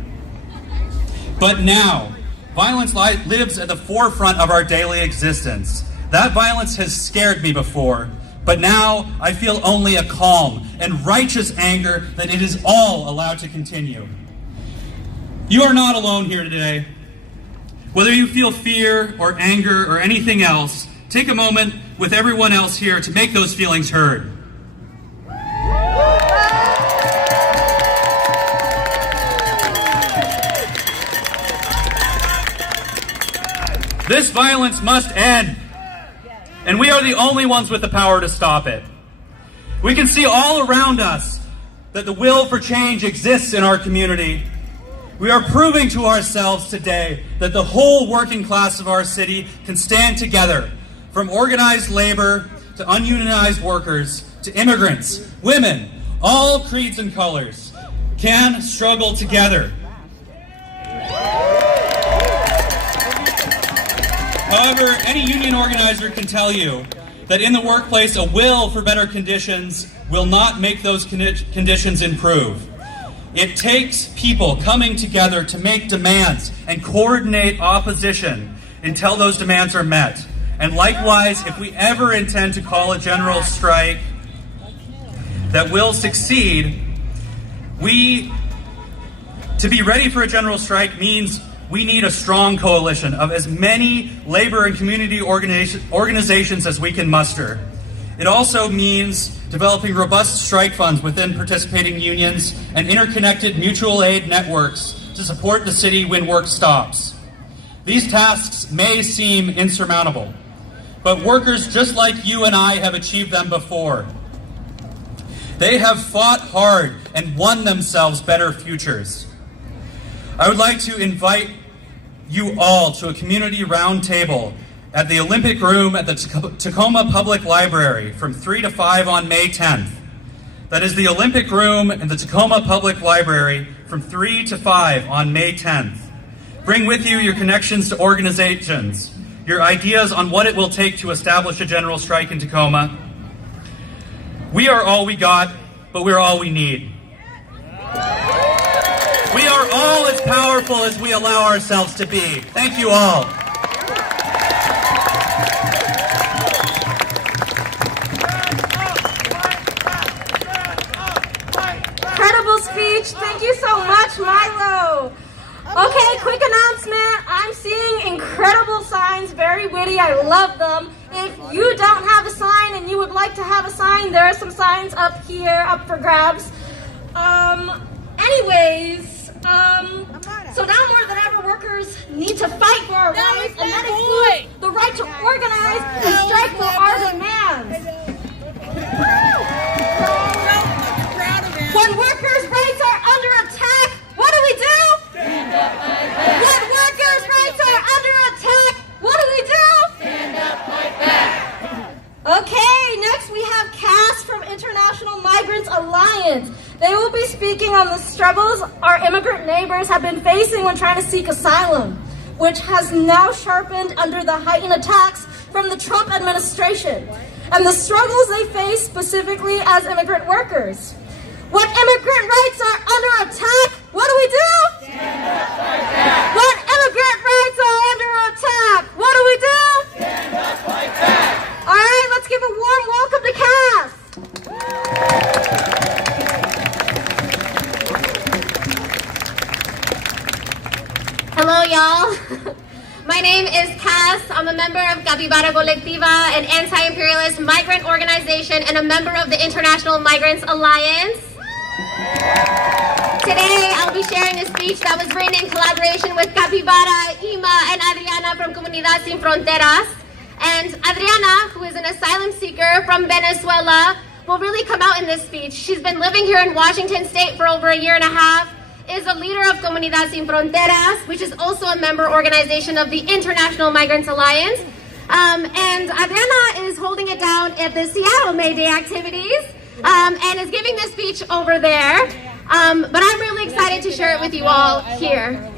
But now, violence lives at the forefront of our daily existence. That violence has scared me before, but now I feel only a calm and righteous anger that it is all allowed to continue. You are not alone here today. Whether you feel fear or anger or anything else, take a moment with everyone else here to make those feelings heard. This violence must end, and we are the only ones with the power to stop it. We can see all around us that the will for change exists in our community. We are proving to ourselves today that the whole working class of our city can stand together, from organized labor to ununionized workers to immigrants, women, all creeds and colors can struggle together. However, any union organizer can tell you that in the workplace, a will for better conditions will not make those conditions improve. It takes people coming together to make demands and coordinate opposition until those demands are met. And likewise, if we ever intend to call a general strike that will succeed, to be ready for a general strike means we need a strong coalition of as many labor and community organizations as we can muster. It also means developing robust strike funds within participating unions and interconnected mutual aid networks to support the city when work stops. These tasks may seem insurmountable, but workers just like you and I have achieved them before. They have fought hard and won themselves better futures. I would like to invite you all to a community roundtable at the Olympic Room at the Tacoma Public Library from 3 to 5 on May 10th. That is the Olympic Room in the Tacoma Public Library from 3 to 5 on May 10th. Bring with you your connections to organizations, your ideas on what it will take to establish a general strike in Tacoma. We are all we got, but we're all we need. We are all as powerful as we allow ourselves to be. Thank you all. Incredible speech. Thank you so much, Milo. Okay, quick announcement. I'm seeing incredible signs, very witty. I love them. If you don't have a sign and you would like to have a sign, there are some signs up here, up for grabs. So now more than ever, workers need to fight for our rights, and that includes the right to organize and strike for our demands. When workers' rights are under attack, what do we do? Stand up, fight back. When workers' rights are under attack, what do we do? Stand up, fight back. Okay, next we have Cass from International Migrants Alliance. They will be speaking on the struggles our immigrant neighbors have been facing when trying to seek asylum, which has now sharpened under the heightened attacks from the Trump administration, and the struggles they face specifically as immigrant workers. When immigrant rights are under attack, what do we do? Stand up, fight back. When immigrant rights are under attack, what do we do? Stand up, fight back. All right, let's give a warm welcome to Cass. Hello, y'all. My name is Cass. I'm a member of Capybara Colectiva, an anti-imperialist migrant organization and a member of the International Migrants Alliance. Today, I'll be sharing a speech that was written in collaboration with Capybara, Ima, and Adriana from Comunidad Sin Fronteras. And Adriana, who is an asylum seeker from Venezuela, will really come out in this speech. She's been living here in Washington State for over a year and a half, is a leader of Comunidad Sin Fronteras, which is also a member organization of the International Migrants Alliance. And Adriana is holding it down at the Seattle Mayday activities and is giving this speech over there. But I'm really excited to share it with you all here.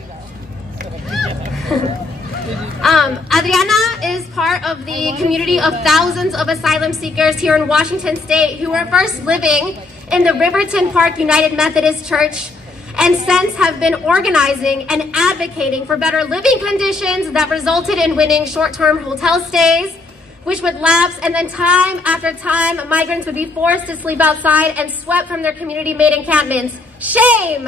Adriana is part of the community of thousands of asylum seekers here in Washington State who were first living in the Riverton Park United Methodist Church and since have been organizing and advocating for better living conditions that resulted in winning short-term hotel stays, which would lapse, and then time after time, migrants would be forced to sleep outside and swept from their community-made encampments. Shame!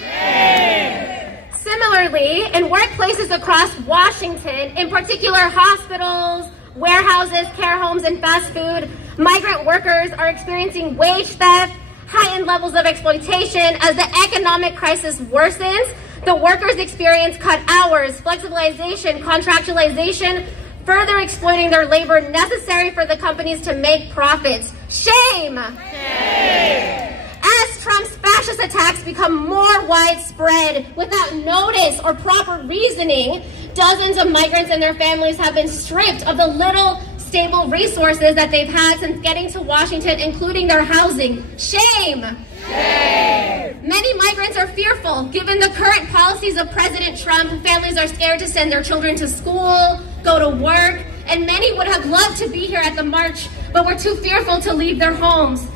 Shame! Similarly, in workplaces across Washington, in particular hospitals, warehouses, care homes, and fast food, migrant workers are experiencing wage theft, heightened levels of exploitation. As the economic crisis worsens, the workers experience cut hours, flexibilization, contractualization, further exploiting their labor necessary for the companies to make profits. Shame! Shame! As Trump's fascist attacks become more widespread without notice or proper reasoning, dozens of migrants and their families have been stripped of the little stable resources that they've had since getting to Washington, including their housing. Shame! Shame! Many migrants are fearful. Given the current policies of President Trump, families are scared to send their children to school, go to work, and many would have loved to be here at the march, but were too fearful to leave their homes.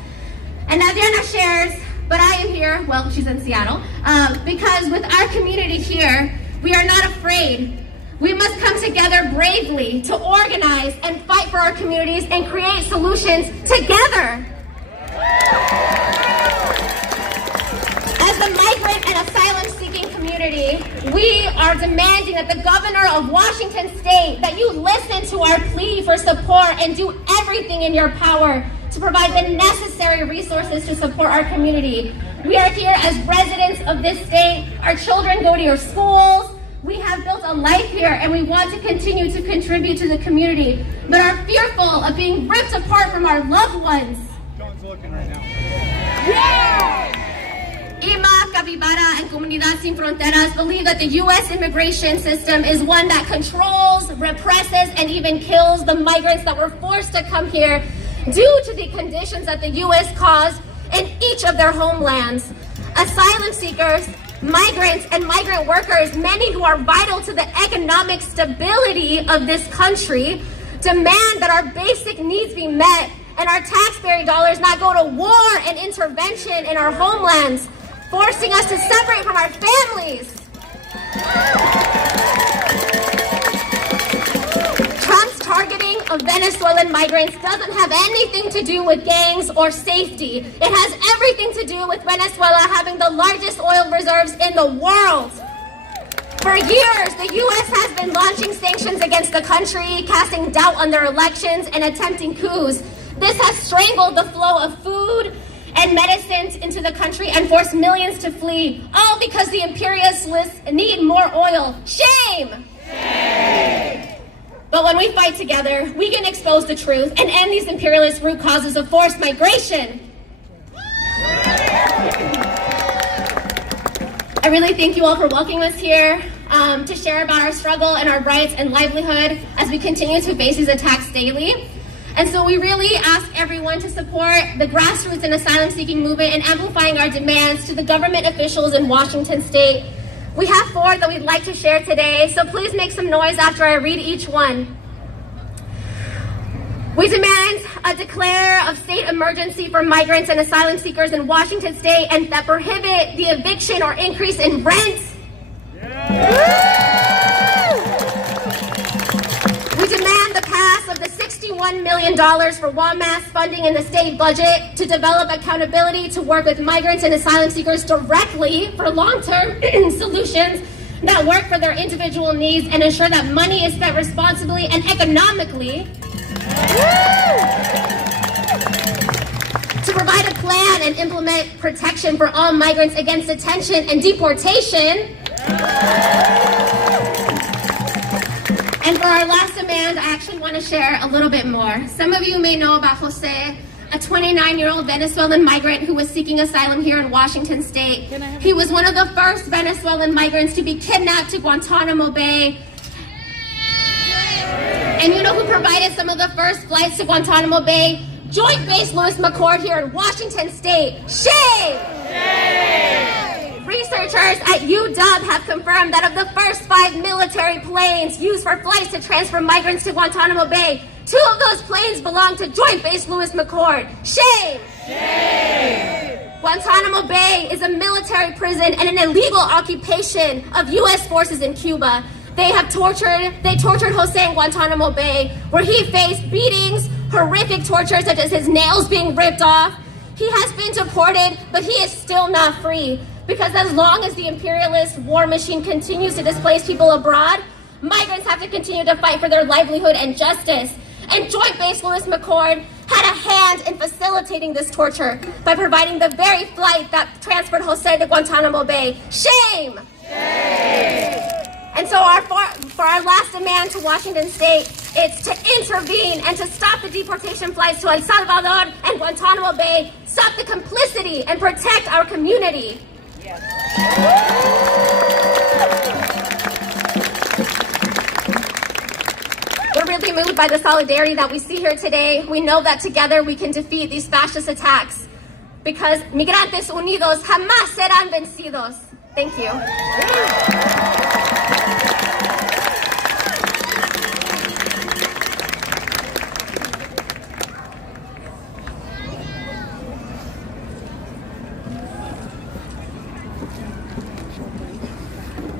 And Adriana shares, but I am here, well, she's in Seattle, because with our community here, we are not afraid. We must come together bravely to organize and fight for our communities and create solutions together. As the migrant and asylum-seeking community, we are demanding that the governor of Washington State, that you listen to our plea for support and do everything in your power to provide the necessary resources to support our community. We are here as residents of this state. Our children go to your schools. We have built a life here and we want to continue to contribute to the community, but are fearful of being ripped apart from our loved ones. John's looking right now. Yeah! IMA, Capybara, and Comunidad Sin Fronteras believe that the U.S. immigration system is one that controls, represses, and even kills the migrants that were forced to come here due to the conditions that the U.S. caused in each of their homelands. Asylum seekers, migrants, and migrant workers, many who are vital to the economic stability of this country, demand that our basic needs be met and our taxpayer dollars not go to war and intervention in our homelands, forcing us to separate from our families. Trump's targeting of Venezuelan migrants doesn't have anything to do with gangs or safety. It has everything to do with Venezuela having the largest oil reserves in the world. For years, the U.S. has been launching sanctions against the country, casting doubt on their elections, and attempting coups. This has strangled the flow of food and medicines into the country and forced millions to flee, all because the imperialists need more oil. Shame! Shame! But when we fight together, we can expose the truth and end these imperialist root causes of forced migration. I really thank you all for welcoming us here to share about our struggle and our rights and livelihood as we continue to face these attacks daily. And so we really ask everyone to support the grassroots and asylum-seeking movement in amplifying our demands to the government officials in Washington State. We have 4 that we'd like to share today, so please make some noise after I read each one. We demand a declare of state emergency for migrants and asylum seekers in Washington State and that prohibit the eviction or increase in rent. We demand the pass of the $61 million for WAMAS funding in the state budget to develop accountability to work with migrants and asylum seekers directly for long-term solutions that work for their individual needs and ensure that money is spent responsibly and economically. To provide a plan and implement protection for all migrants against detention and deportation. And for our last demand, I actually want to share a little bit more. Some of you may know about Jose, a 29-year-old Venezuelan migrant who was seeking asylum here in Washington State. He was one of the first Venezuelan migrants to be kidnapped to Guantanamo Bay. And you know who provided some of the first flights to Guantanamo Bay? Joint Base Lewis McChord here in Washington State. Shame! Researchers at UW have confirmed that of the first 5 military planes used for flights to transfer migrants to Guantanamo Bay, 2 of those planes belong to Joint Base Lewis McChord. Shame! Shame! Guantanamo Bay is a military prison and an illegal occupation of U.S. forces in Cuba. They tortured Jose in Guantanamo Bay, where he faced beatings, horrific torture such as his nails being ripped off. He has been deported, but he is still not free. Because as long as the imperialist war machine continues to displace people abroad, migrants have to continue to fight for their livelihood and justice. And Joint Base Lewis McChord had a hand in facilitating this torture by providing the very flight that transferred Jose to Guantanamo Bay. Shame! Shame! And so for our last demand to Washington State, it's to intervene and to stop the deportation flights to El Salvador and Guantanamo Bay, stop the complicity and protect our community. We're really moved by the solidarity that we see here today. We know that together we can defeat these fascist attacks because migrantes unidos jamás serán vencidos. Thank you.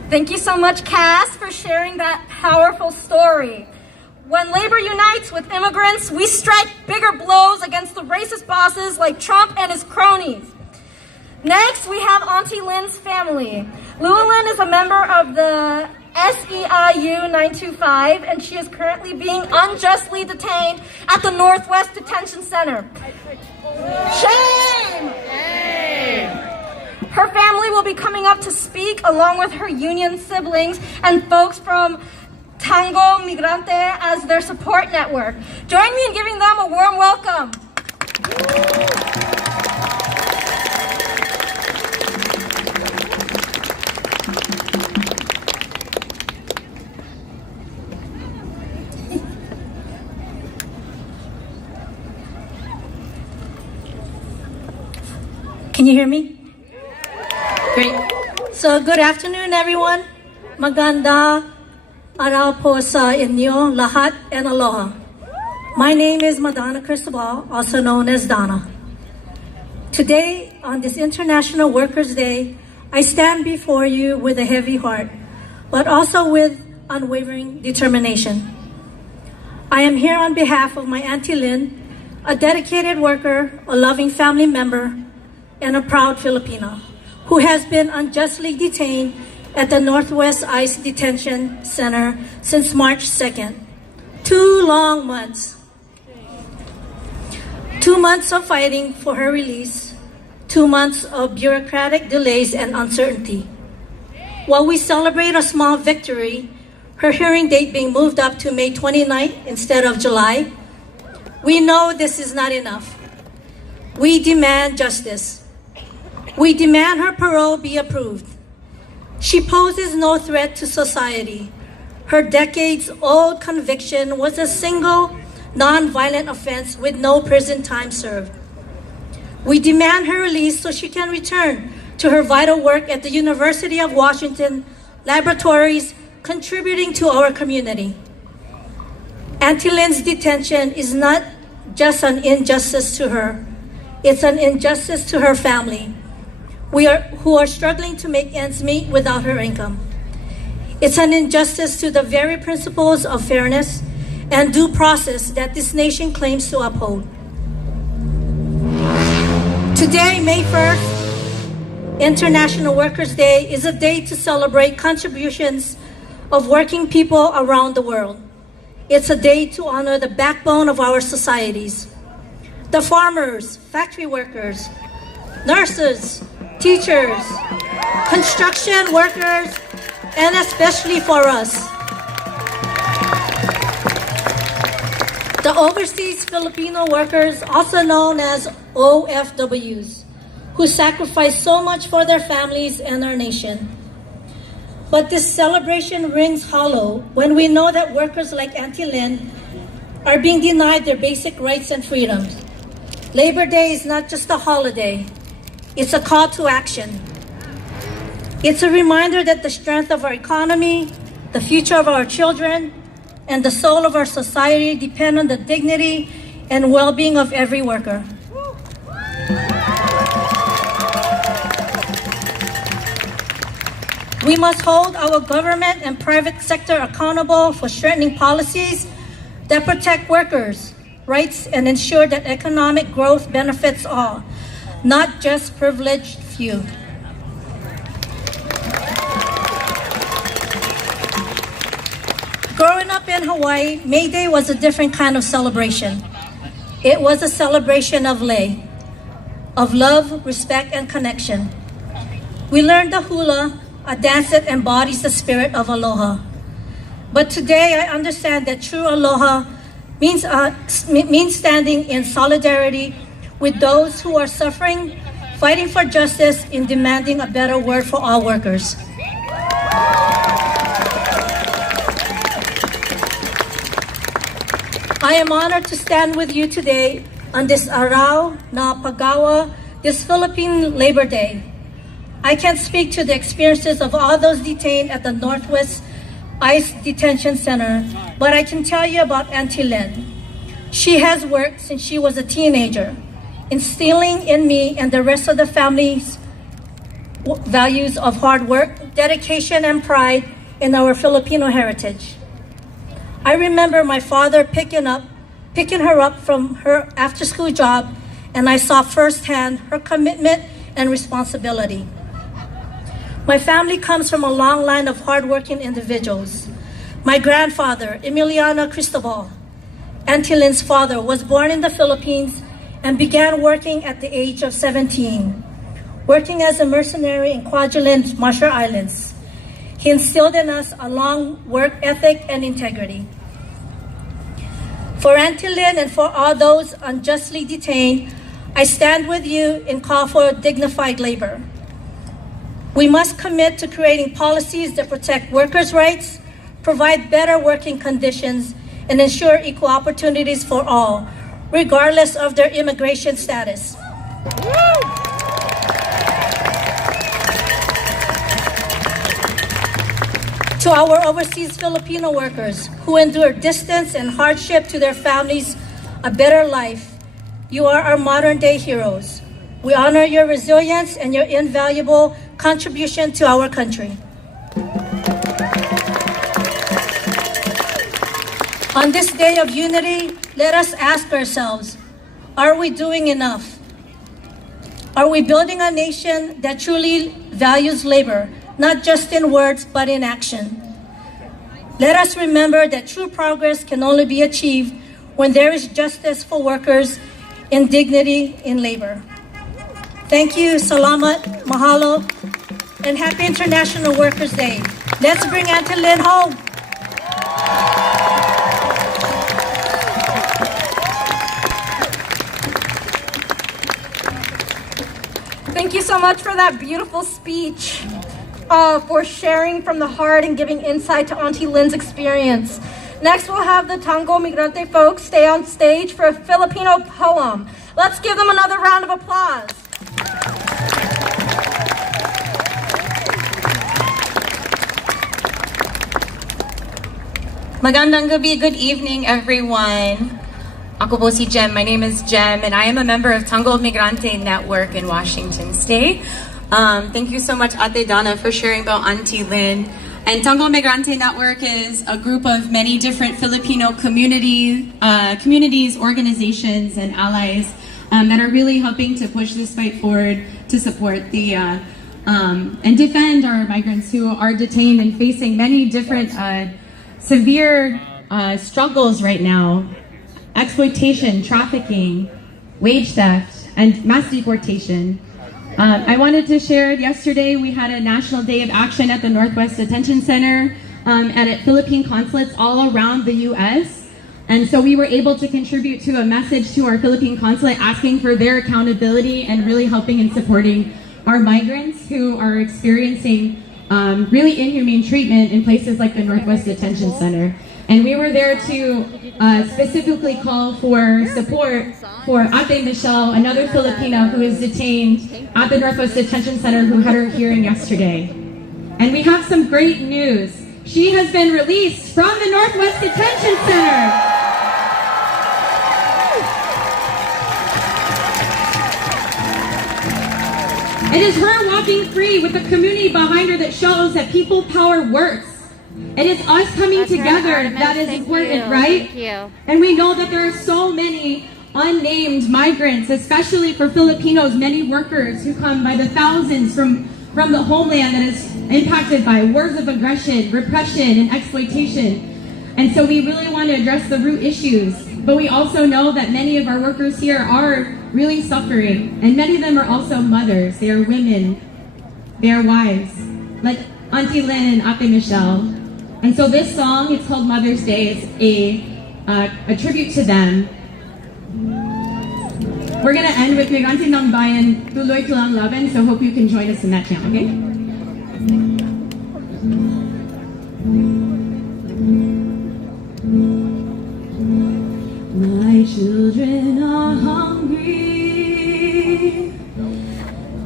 Thank you so much, Cass, for sharing that powerful story. When labor unites with immigrants, we strike bigger blows against the racist bosses like Trump and his cronies. Next, we have Auntie Lynn's family. Llewellyn is a member of the SEIU 925, and she is currently being unjustly detained at the Northwest Detention Center. Shame! Shame! Her family will be coming up to speak along with her union siblings and folks from Tango Migrante as their support network. Join me in giving them a warm welcome. Can you hear me? Great. So good afternoon, everyone. Maganda araw po sa inyo lahat and aloha. My name is Madonna Cristobal, also known as Donna. Today, on this International Workers' Day, I stand before you with a heavy heart, but also with unwavering determination. I am here on behalf of my Auntie Lynn, a dedicated worker, a loving family member, and a proud Filipino who has been unjustly detained at the Northwest ICE Detention Center since March 2nd. 2 long months. 2 months of fighting for her release. 2 months of bureaucratic delays and uncertainty. While we celebrate a small victory, her hearing date being moved up to May 29th instead of July, we know this is not enough. We demand justice. We demand her parole be approved. She poses no threat to society. Her decades-old conviction was a single, non-violent offense with no prison time served. We demand her release so she can return to her vital work at the University of Washington laboratories, contributing to our community. Auntie Lynn's detention is not just an injustice to her. It's an injustice to her family, who are struggling to make ends meet without her income. It's an injustice to the very principles of fairness and due process that this nation claims to uphold. Today, May 1st, International Workers' Day, is a day to celebrate contributions of working people around the world. It's a day to honor the backbone of our societies. The farmers, factory workers, nurses, teachers, construction workers, and especially for us, the overseas Filipino workers, also known as OFWs, who sacrifice so much for their families and our nation. But this celebration rings hollow when we know that workers like Auntie Lynn are being denied their basic rights and freedoms. Labor Day is not just a holiday. It's a call to action. It's a reminder that the strength of our economy, the future of our children, and the soul of our society depend on the dignity and well-being of every worker. We must hold our government and private sector accountable for strengthening policies that protect workers' rights and ensure that economic growth benefits all, not just privileged few. Growing up in Hawaii, Mayday was a different kind of celebration. It was a celebration of lei, of love, respect, and connection. We learned the hula, a dance that embodies the spirit of aloha. But today I understand that true aloha means standing in solidarity with those who are suffering, fighting for justice, and demanding a better world for all workers. I am honored to stand with you today on this Araw na Pagawa, this Philippine Labor Day. I can't speak to the experiences of all those detained at the Northwest ICE Detention Center, but I can tell you about Auntie Lynn. She has worked since she was a teenager, instilling in me and the rest of the family's values of hard work, dedication, and pride in our Filipino heritage. I remember my father picking her up from her after-school job, and I saw firsthand her commitment and responsibility. My family comes from a long line of hardworking individuals. My grandfather, Emiliano Cristobal, Auntie Lynn's father, was born in the Philippines and began working at the age of 17, working as a mercenary in Kwajalein, Marshall Islands. He instilled in us a long work ethic and integrity. For Auntie Lynn and for all those unjustly detained, I stand with you and call for dignified labor. We must commit to creating policies that protect workers' rights, provide better working conditions, and ensure equal opportunities for all, regardless of their immigration status. To our overseas Filipino workers who endure distance and hardship to their families a better life, you are our modern-day heroes. We honor your resilience and your invaluable contribution to our country. On this day of unity, let us ask ourselves, are we doing enough? Are we building a nation that truly values labor, not just in words, but in action? Let us remember that true progress can only be achieved when there is justice for workers and dignity in labor. Thank you, salamat, mahalo, and happy International Workers' Day. Let's bring Auntie Lynn home. Thank you so much for that beautiful speech, for sharing from the heart and giving insight to Auntie Lynn's experience. Next, we'll have the Tango Migrante folks stay on stage for a Filipino poem. Let's give them another round of applause. Magandang gabi, good evening everyone. Ako po si Jem, my name is Jem, and I am a member of Tango Migrante Network in Washington State. Thank you so much, Ate Donna, for sharing about Auntie Lynn. And Tango Migrante Network is a group of many different Filipino communities, organizations, and allies that are really helping to push this fight forward to support the and defend our migrants who are detained and facing many different severe struggles right now. Exploitation, trafficking, wage theft, and mass deportation. I wanted to share, yesterday we had a National Day of Action at the Northwest Detention Center and at Philippine consulates all around the U.S. And so we were able to contribute to a message to our Philippine consulate asking for their accountability and really helping and supporting our migrants who are experiencing really inhumane treatment in places like the Northwest Detention Center. And we were there to specifically call for support for Ate Michelle, another Filipino who is detained at the Northwest Detention Center who had her hearing yesterday. And we have some great news. She has been released from the Northwest Detention Center. It is her walking free with a community behind her that shows that people power works. It is us coming together that is important, right? Thank you. And we know that there are so many unnamed migrants, especially for Filipinos, many workers who come by the thousands from the homeland that is impacted by wars of aggression, repression, and exploitation. And so we really want to address the root issues. But we also know that many of our workers here are really suffering. And many of them are also mothers. They are women. They are wives. Like Auntie Lynn and Ate Michelle. And so this song, it's called Mother's Day. It's a tribute to them. We're going to end with Migrante ng Bayan, Tuloy Tulang Laban, so hope you can join us in that chant, okay? My children are hungry,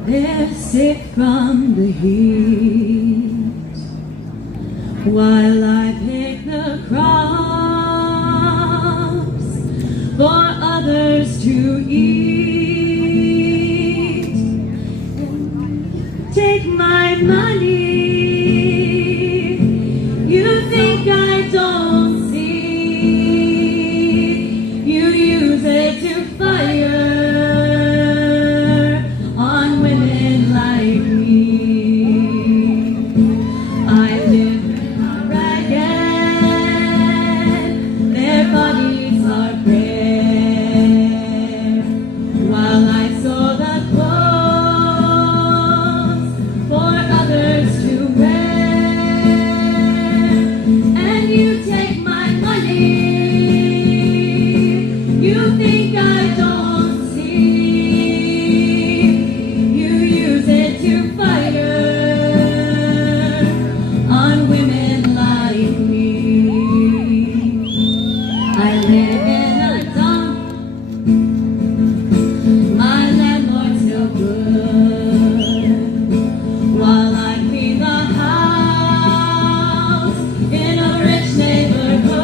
they're sick from the heat, while I pick the crops for others to eat. Take my money, you think I don't see, you use it to fire on women like me. I live ragged, their bodies are gray, while I sew the clothes for others to wear. And you take my money, you think I don't see, you use it to fire on women like me. I live in a dump, my landlord's no good, while I clean the house in a rich neighborhood.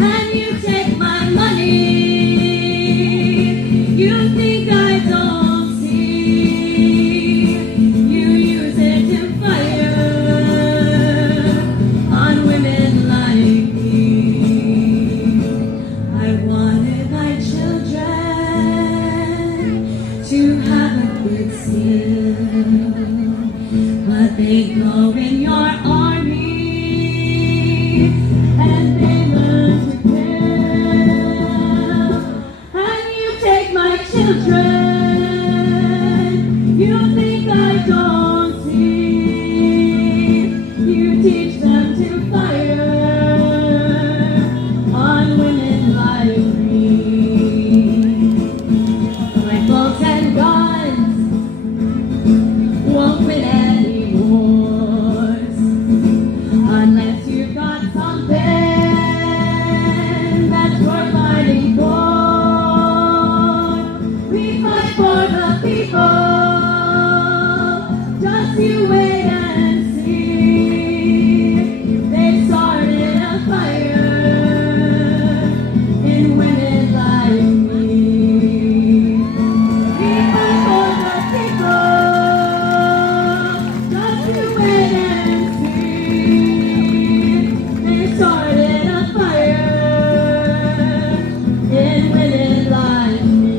And you take my money, you think I don't see, you use it to fire on women like me. I wanted my children to have a good skill, but they go in your army and they learn to kill. And you take my children, you think I don't see, you teach them to fire on women like me. Rifles and guns won't win any wars unless you've got something that's worth fighting for. We fight for the people, just you wait and see. They've started a fire in women like me. We fight for the people, just you wait and see. They've started a fire in women like me.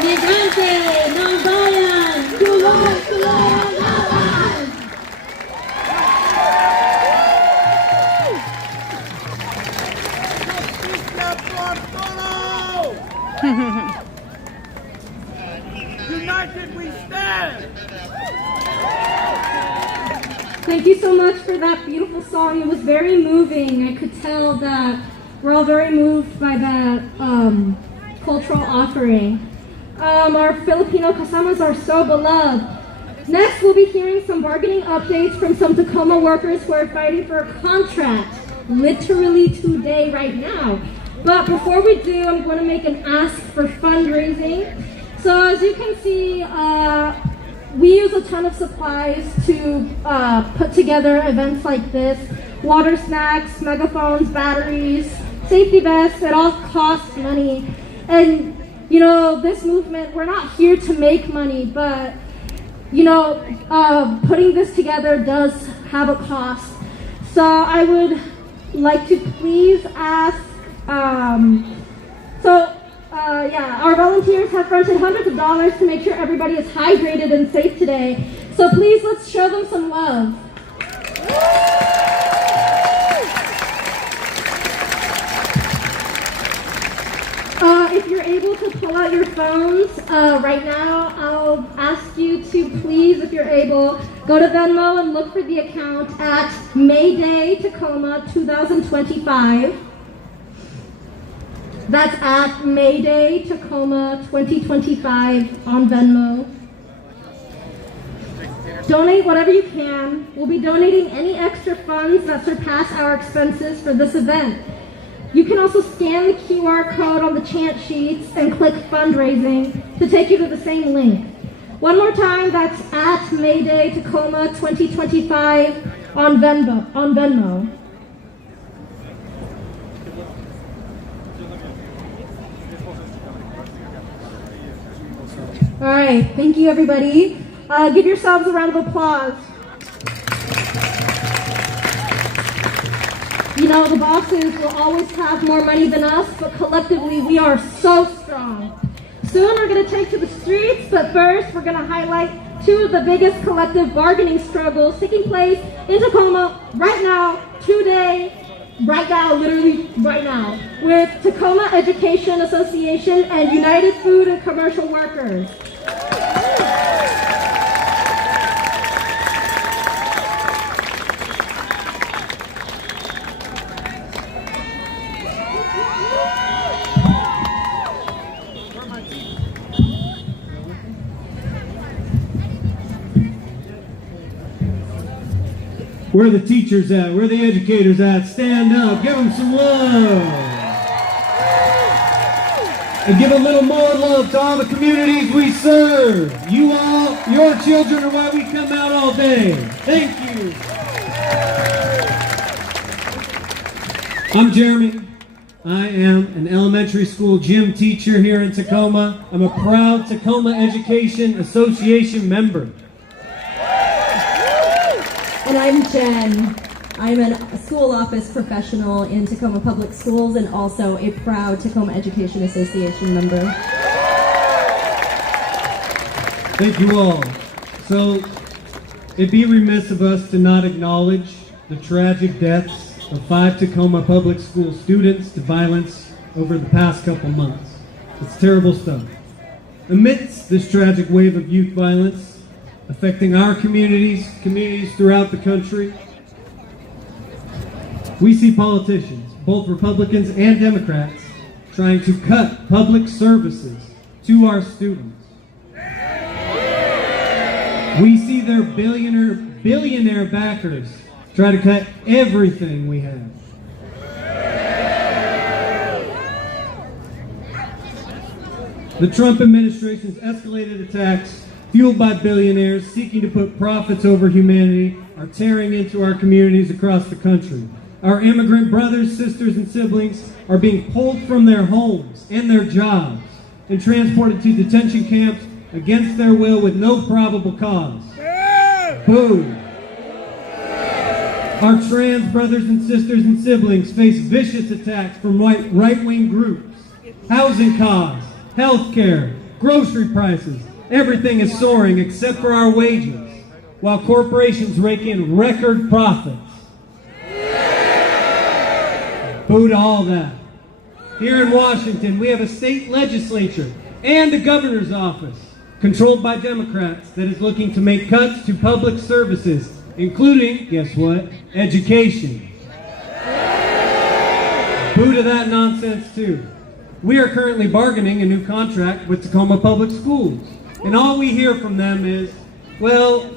Migrante ng Bayan, tuloy, tuloy ang laban! United we stand! Thank you so much for that beautiful song. It was very moving. I could tell that we're all very moved by that cultural offering. Our Filipino kasamas are so beloved. Next, we'll be hearing some bargaining updates from some Tacoma workers who are fighting for a contract, literally today, right now. But before we do, I'm going to make an ask for fundraising. So as you can see, we use a ton of supplies to put together events like this. Water, snacks, megaphones, batteries, safety vests, it all costs money. And, you know, this movement, we're not here to make money, but, you know, putting this together does have a cost. So I would like to please ask, our volunteers have fronted hundreds of dollars to make sure everybody is hydrated and safe today. So please, let's show them some love. If you're able to pull out your phones right now, I'll ask you to please, if you're able, go to Venmo and look for the account at Mayday Tacoma 2025. That's at Mayday Tacoma 2025 on Venmo. Donate whatever you can. We'll be donating any extra funds that surpass our expenses for this event. You can also scan the QR code on the chant sheets and click fundraising to take you to the same link. One more time, that's at Mayday Tacoma 2025 on Venmo. All right, thank you everybody. Give yourselves a round of applause. You know, the bosses will always have more money than us, but collectively we are so strong. Soon we're going to take to the streets, but first we're going to highlight two of the biggest collective bargaining struggles taking place in Tacoma right now, today, right now, literally right now, with Tacoma Education Association and United Food and Commercial Workers. Where are the teachers at? Where are the educators at? Stand up. Give them some love. And give a little more love to all the communities we serve. You all, your children are why we come out all day. Thank you. I'm Jeremy. I am an elementary school gym teacher here in Tacoma. I'm a proud Tacoma Education Association member. And I'm Jen. I'm a school office professional in Tacoma Public Schools and also a proud Tacoma Education Association member. Thank you all. So, it'd be remiss of us to not acknowledge the tragic deaths of 5 Tacoma Public School students to violence over the past couple months. It's terrible stuff. Amidst this tragic wave of youth violence, affecting our communities throughout the country, we see politicians, both Republicans and Democrats, trying to cut public services to our students. We see their billionaire backers try to cut everything we have. The Trump administration's escalated attacks, fueled by billionaires seeking to put profits over humanity, are tearing into our communities across the country. Our immigrant brothers, sisters, and siblings are being pulled from their homes and their jobs and transported to detention camps against their will with no probable cause. Boo! Our trans brothers and sisters and siblings face vicious attacks from right-wing groups. Housing costs, health care, grocery prices, everything is soaring except for our wages, while corporations rake in record profits. Boo to all that. Here in Washington, we have a state legislature and a governor's office controlled by Democrats that is looking to make cuts to public services, including, guess what, education. Boo to that nonsense too. We are currently bargaining a new contract with Tacoma Public Schools. And all we hear from them is, well,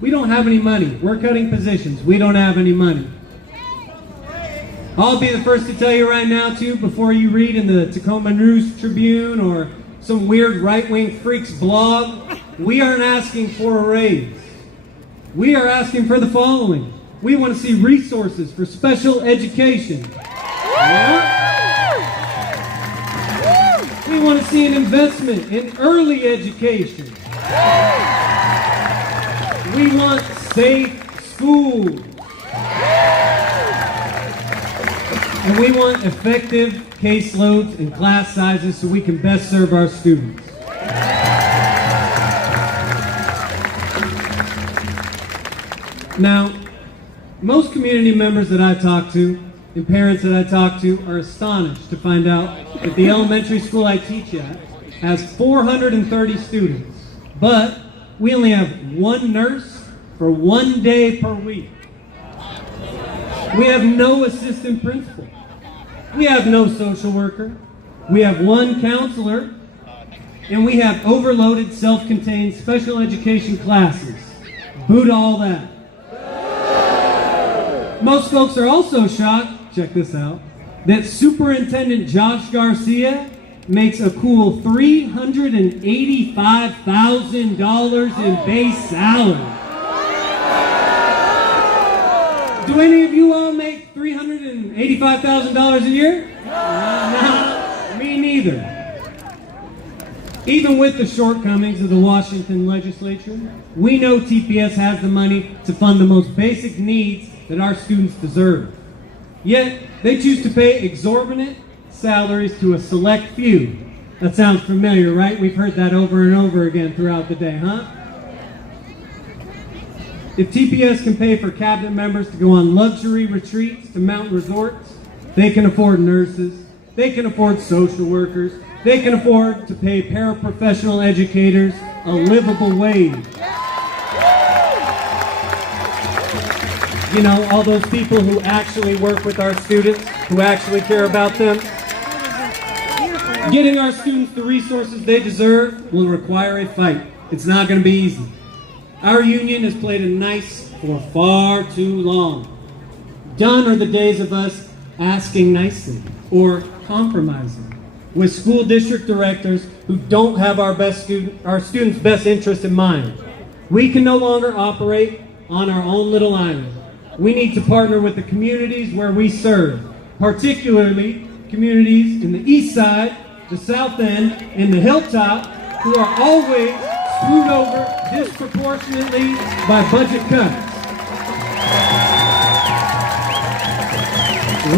we don't have any money. We're cutting positions. We don't have any money. I'll be the first to tell you right now, too, before you read in the Tacoma News Tribune or some weird right-wing freak's blog, we aren't asking for a raise. We are asking for the following. We want to see resources for special education. We want to see an investment in early education. We want safe schools. And we want effective caseloads and class sizes so we can best serve our students. Now, most community members that I talk to and parents that I talk to are astonished to find out that the elementary school I teach at has 430 students, but we only have one nurse for 1 day per week. We have no assistant principal. We have no social worker. We have one counselor, and we have overloaded self-contained special education classes. Boo to all that. Most folks are also shocked, check this out, that Superintendent Josh Garcia makes a cool $385,000 in base salary. Do any of you all make $385,000 a year? No, me neither. Even with the shortcomings of the Washington legislature, we know TPS has the money to fund the most basic needs that our students deserve. Yet, they choose to pay exorbitant salaries to a select few. That sounds familiar, right? We've heard that over and over again throughout the day, huh? If TPS can pay for cabinet members to go on luxury retreats to mountain resorts, they can afford nurses, they can afford social workers, they can afford to pay paraprofessional educators a livable wage. You know, all those people who actually work with our students, who actually care about them. Getting our students the resources they deserve will require a fight. It's not going to be easy. Our union has played it nice for far too long. Done are the days of us asking nicely or compromising with school district directors who don't have our students' best interest in mind. We can no longer operate on our own little island. We need to partner with the communities where we serve, particularly communities in the east side, the south end, and the hilltop, who are always screwed over disproportionately by budget cuts.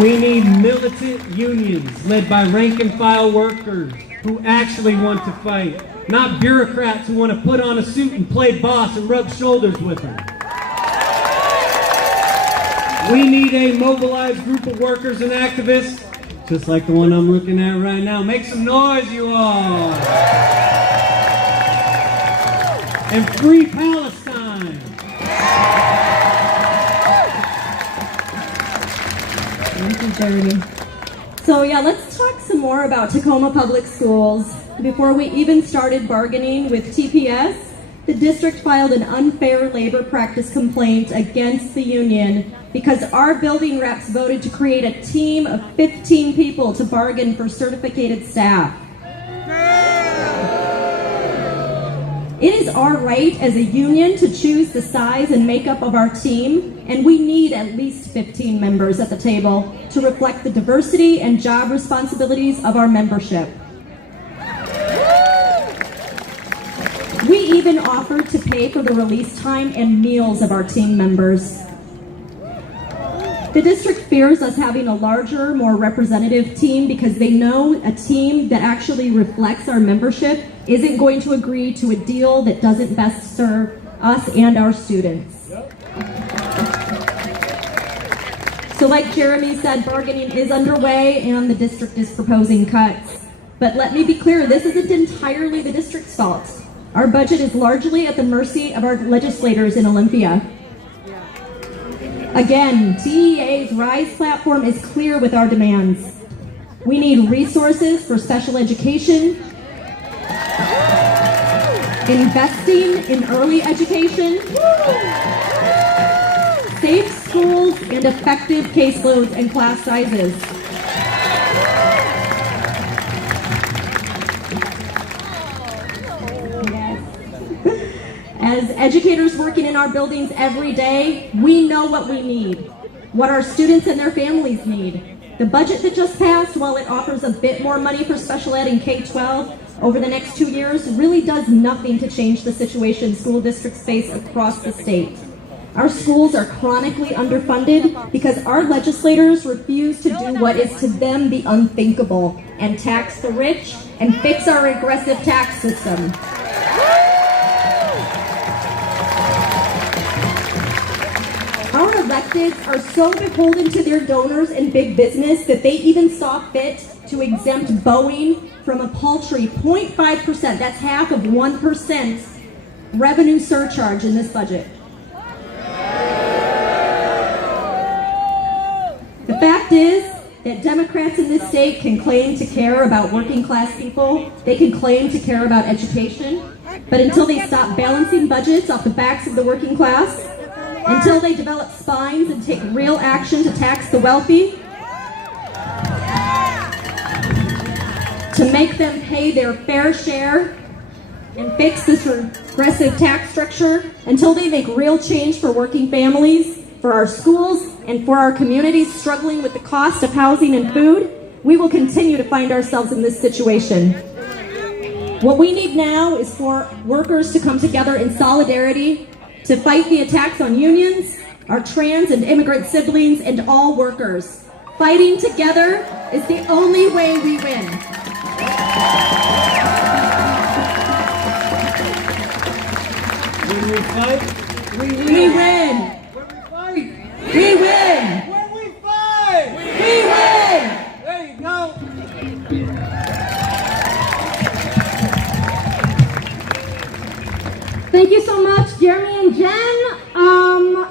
We need militant unions led by rank and file workers who actually want to fight, not bureaucrats who want to put on a suit and play boss and rub shoulders with them. We need a mobilized group of workers and activists, just like the one I'm looking at right now. Make some noise, you all! And free Palestine! Thank you, Jeremy. So yeah, let's talk some more about Tacoma Public Schools. Before we even started bargaining with TPS, the district filed an unfair labor practice complaint against the union because our building reps voted to create a team of 15 people to bargain for certificated staff. It is our right as a union to choose the size and makeup of our team, and we need at least 15 members at the table to reflect the diversity and job responsibilities of our membership. We even offered to pay for the release time and meals of our team members. The district fears us having a larger, more representative team because they know a team that actually reflects our membership isn't going to agree to a deal that doesn't best serve us and our students. So like Jeremy said, bargaining is underway and the district is proposing cuts. But let me be clear, this isn't entirely the district's fault. Our budget is largely at the mercy of our legislators in Olympia. Again, TEA's RISE platform is clear with our demands. We need resources for special education, investing in early education, safe schools, and effective caseloads and class sizes. As educators working in our buildings every day, we know what we need, what our students and their families need. The budget that just passed, while it offers a bit more money for special ed in K-12 over the next 2 years, really does nothing to change the situation school districts face across the state. Our schools are chronically underfunded because our legislators refuse to do what is to them the unthinkable and tax the rich and fix our regressive tax system. Our electeds are so beholden to their donors and big business that they even saw fit to exempt Boeing from a paltry 0.5%, that's half of 1%, revenue surcharge in this budget. The fact is that Democrats in this state can claim to care about working class people, they can claim to care about education, but until they stop balancing budgets off the backs of the working class, until they develop spines and take real action to tax the wealthy, to make them pay their fair share and fix this regressive tax structure, until they make real change for working families, for our schools, and for our communities struggling with the cost of housing and food, we will continue to find ourselves in this situation. What we need now is for workers to come together in solidarity to fight the attacks on unions, our trans and immigrant siblings, and all workers. Fighting together is the only way we win. When we fight, we win. We win. When we fight, we win. When we fight, we win. There you go. Thank you so much, Jeremy and Jen.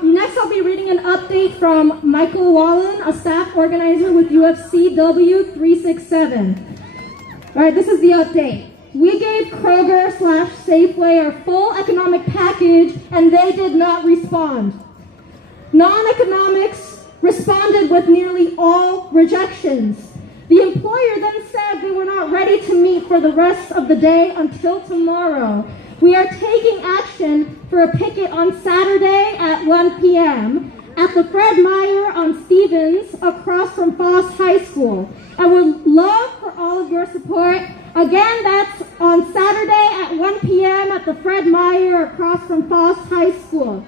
Next, I'll be reading an update from Michael Wallen, a staff organizer with UFCW 367. All right, this is the update. We gave Kroger/Safeway our full economic package, and they did not respond. Non-economics responded with nearly all rejections. The employer then said they were not ready to meet for the rest of the day until tomorrow. We are taking action for a picket on Saturday at 1 p.m. at the Fred Meyer on Stevens across from Foss High School. I would love for all of your support. Again, that's on Saturday at 1 p.m. at the Fred Meyer across from Foss High School.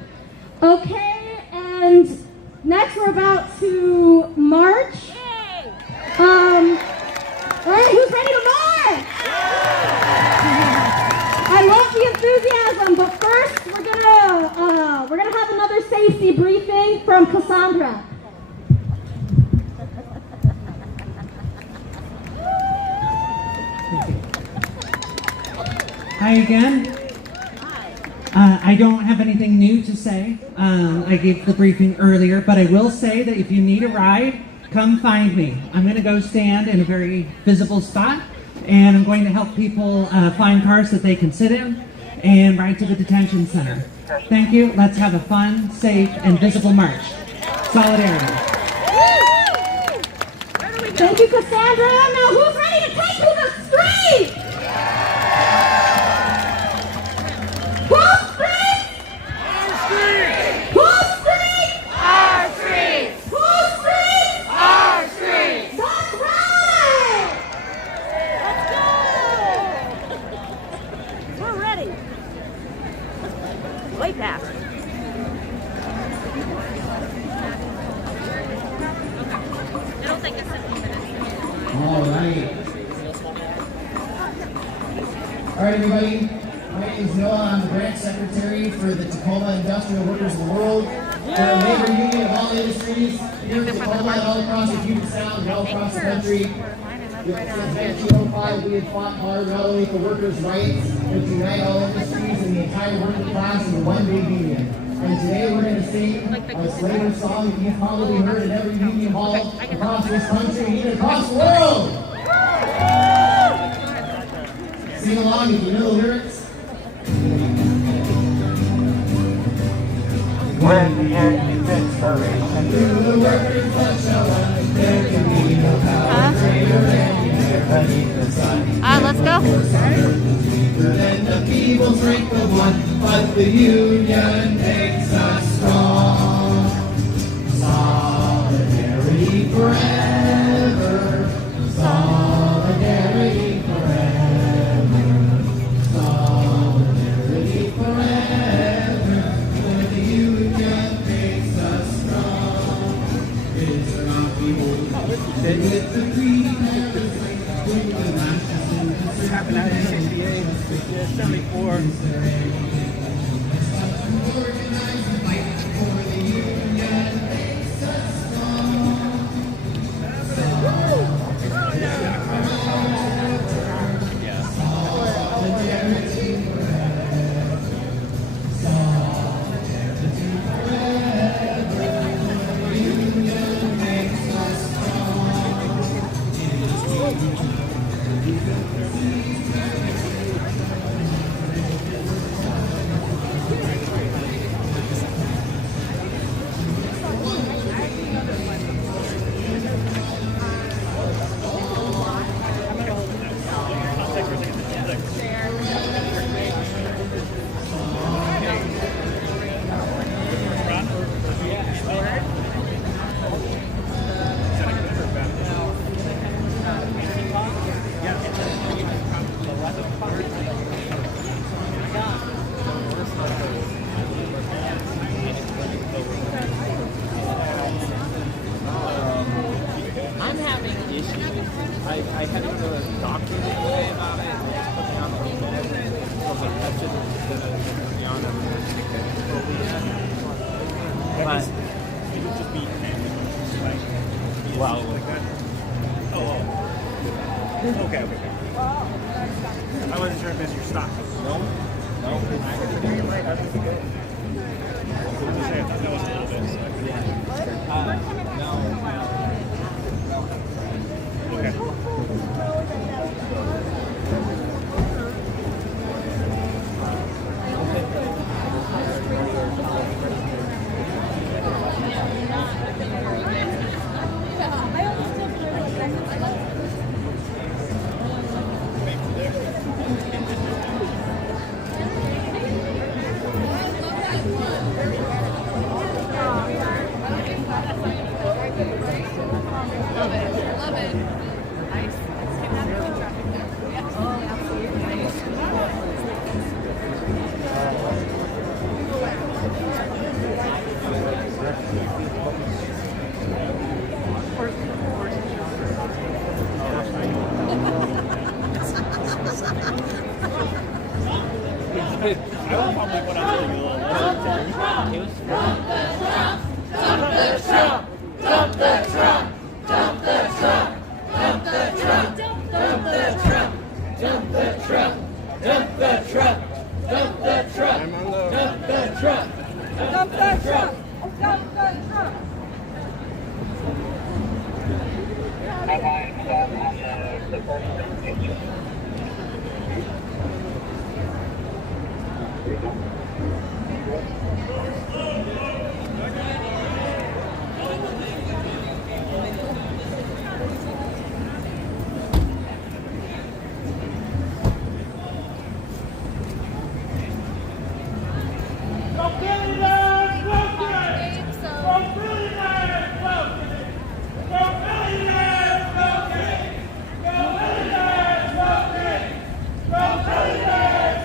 Okay, and next we're about to march. All right, who's ready to march? I love the enthusiasm, but first we're gonna have another safety briefing from Cassandra. Hi again. I don't have anything new to say. I gave the briefing earlier, but I will say that if you need a ride, come find me. I'm going to go stand in a very visible spot, and I'm going to help people find cars that they can sit in and ride to the detention center. Thank you. Let's have a fun, safe, and visible march. Solidarity. Thank you, Cassandra. Now who's ready to take to the street? Whose street? Our street. Whose street? Our street. Whose street? Our street. That's right. Let's go. We're ready. Way past. It'll take us 15 minutes. All right. All right, everybody. My name is Noah. I'm the branch secretary for the Tacoma Industrial Workers of the World. We're a labor union of all industries here in Tacoma and all across the Puget Sound and all across the country. Since 1905, we have fought hard not only for workers' rights, but to unite all industries and the entire working class in one big union. And today we're going to sing a slavery song that you've probably heard in every union hall across this country, even across the world. Sing along if you know the lyrics. When the end is expiration, through the workers' blood shall run, there can be no power greater anywhere beneath the sun. Let's go. Then the people's strength of one, but the union makes us strong. Solidarity forever. Solidarity forever. Solidarity forever. When the union makes us strong. It's not behold. Then with the creed and the strength, with the national. This happened out in 68, 74. I had to go to the doctor today about it. Put me on the weekend. So I was like, that shouldn't put me on every But it would just be wow. Like that. Oh. Okay. I wasn't sure if it's your stock. No. I think it's good. I thought that was a little bit. So yeah. No. Okay.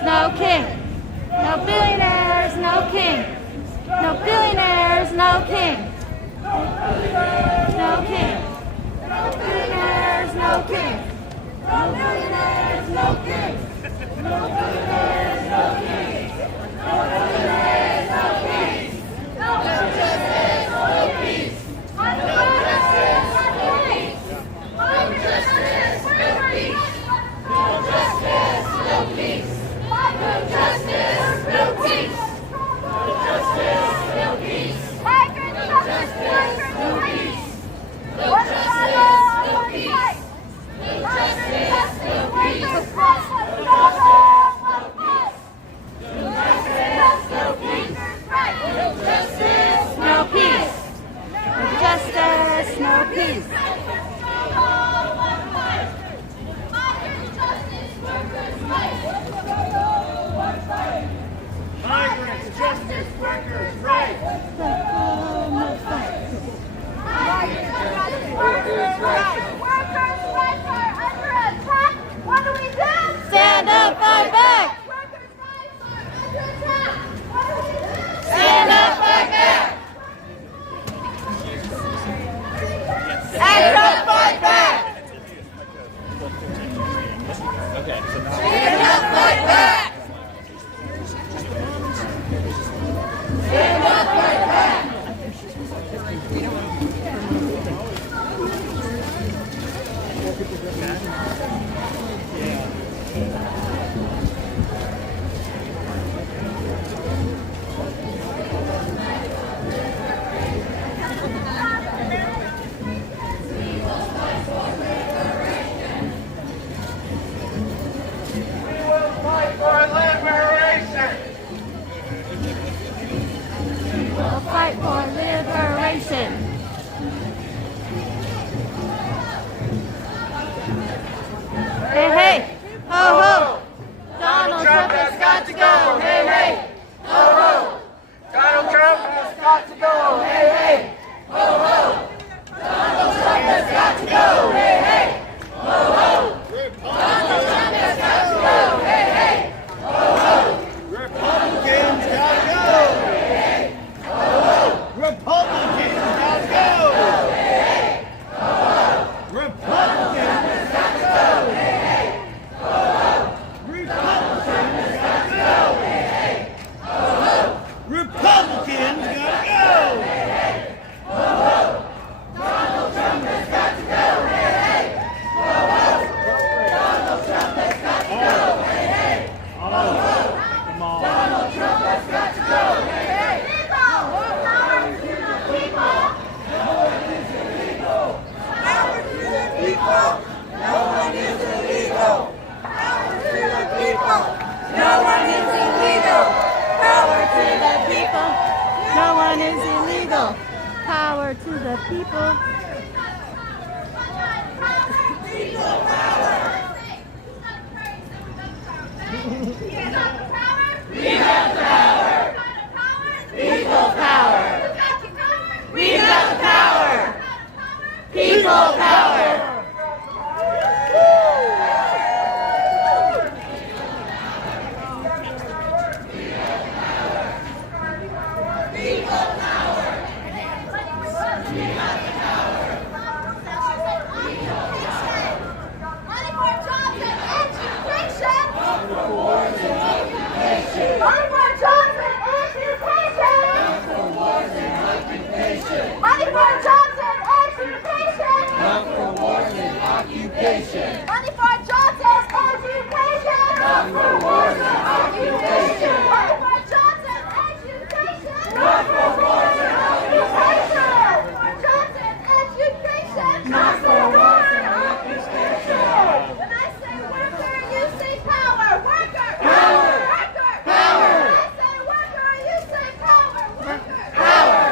No king. No billionaires, no king. No billionaires, no king. No king. No billionaires, no king. No billionaires, no king. No billionaires, no king. No billionaires, no king. No justice, no peace. No justice, no peace. No justice, no peace. No justice, no peace. No justice, no peace. No justice. Trump has got to go. Hey, hey. Ho, ho. Donald Trump has got to go. Hey, hey. Ho, ho. Donald Trump has got to go. Hey, hey. Ho, ho. Donald Trump has got to go. Hey, hey. Ho, ho. Republicans got to go. Hey, hey. Ho, ho. Republicans got to go. Hey, hey. Ho, ho. Republicans got to go. Hey, hey. Ho, ho. Republicans got to go. Hey, hey. Ho, ho. Republicans got to go. Hey, hey. Ho, ho. Donald Trump has got to go. Hey, hey. Ho, ho. Donald Trump has got to go. Hey, hey. Ho, ho. Donald Trump has got to go. Hey, hey. Power to the people. No one is illegal. Power to the people. No one is illegal. Power to the people. No one is illegal. Power to the people. No one is illegal. Power to the people. People power. We have power. People power. We got the power. People power. Money for jobs and education. Not for wars and occupation. Money for jobs and education. Not for wars and occupation. Money for jobs and education. Not for wars and occupation. Jobs and education. Not for wars and occupation. When I say worker, you say power. Worker. Power. Worker. Power. When I say worker, you say power. Worker. Power.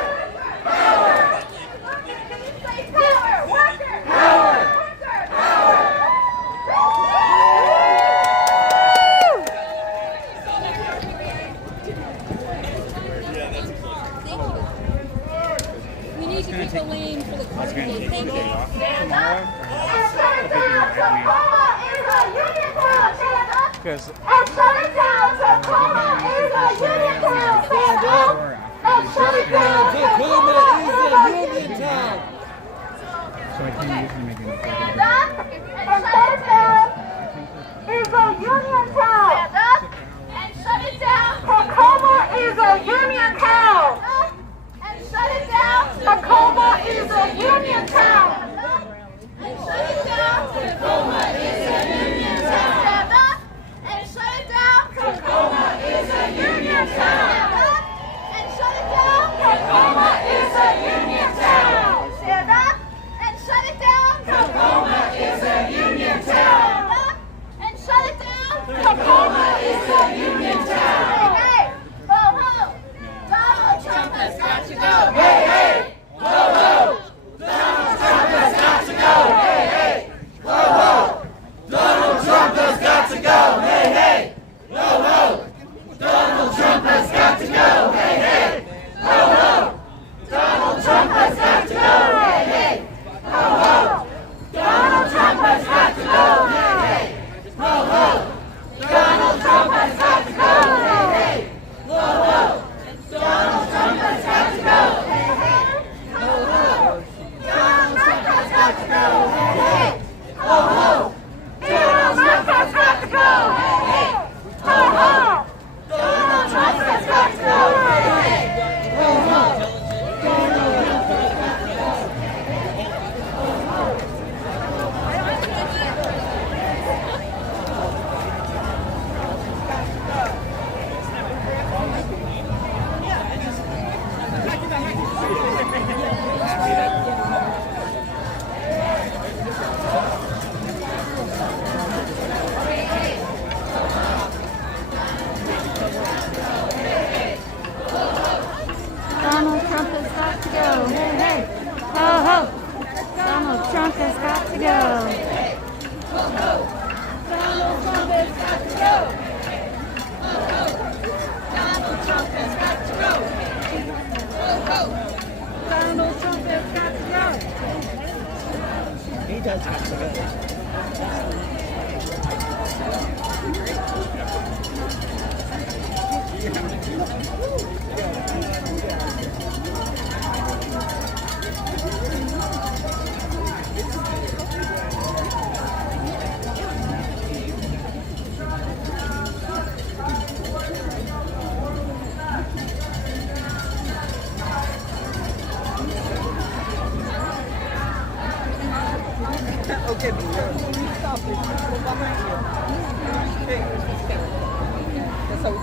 We need to keep a lane for the car. Thank you. Because and shut it down, Tacoma is a union town. Stand up and shut it down, Tacoma is a union town. so I can't usually make it. Stand up and shut it down is a union town. Stand up and shut it down. Tacoma is a union town. And shut it down. Tacoma is a union town. And shut it down. Tacoma is a union town. Stand up and shut it down. Tacoma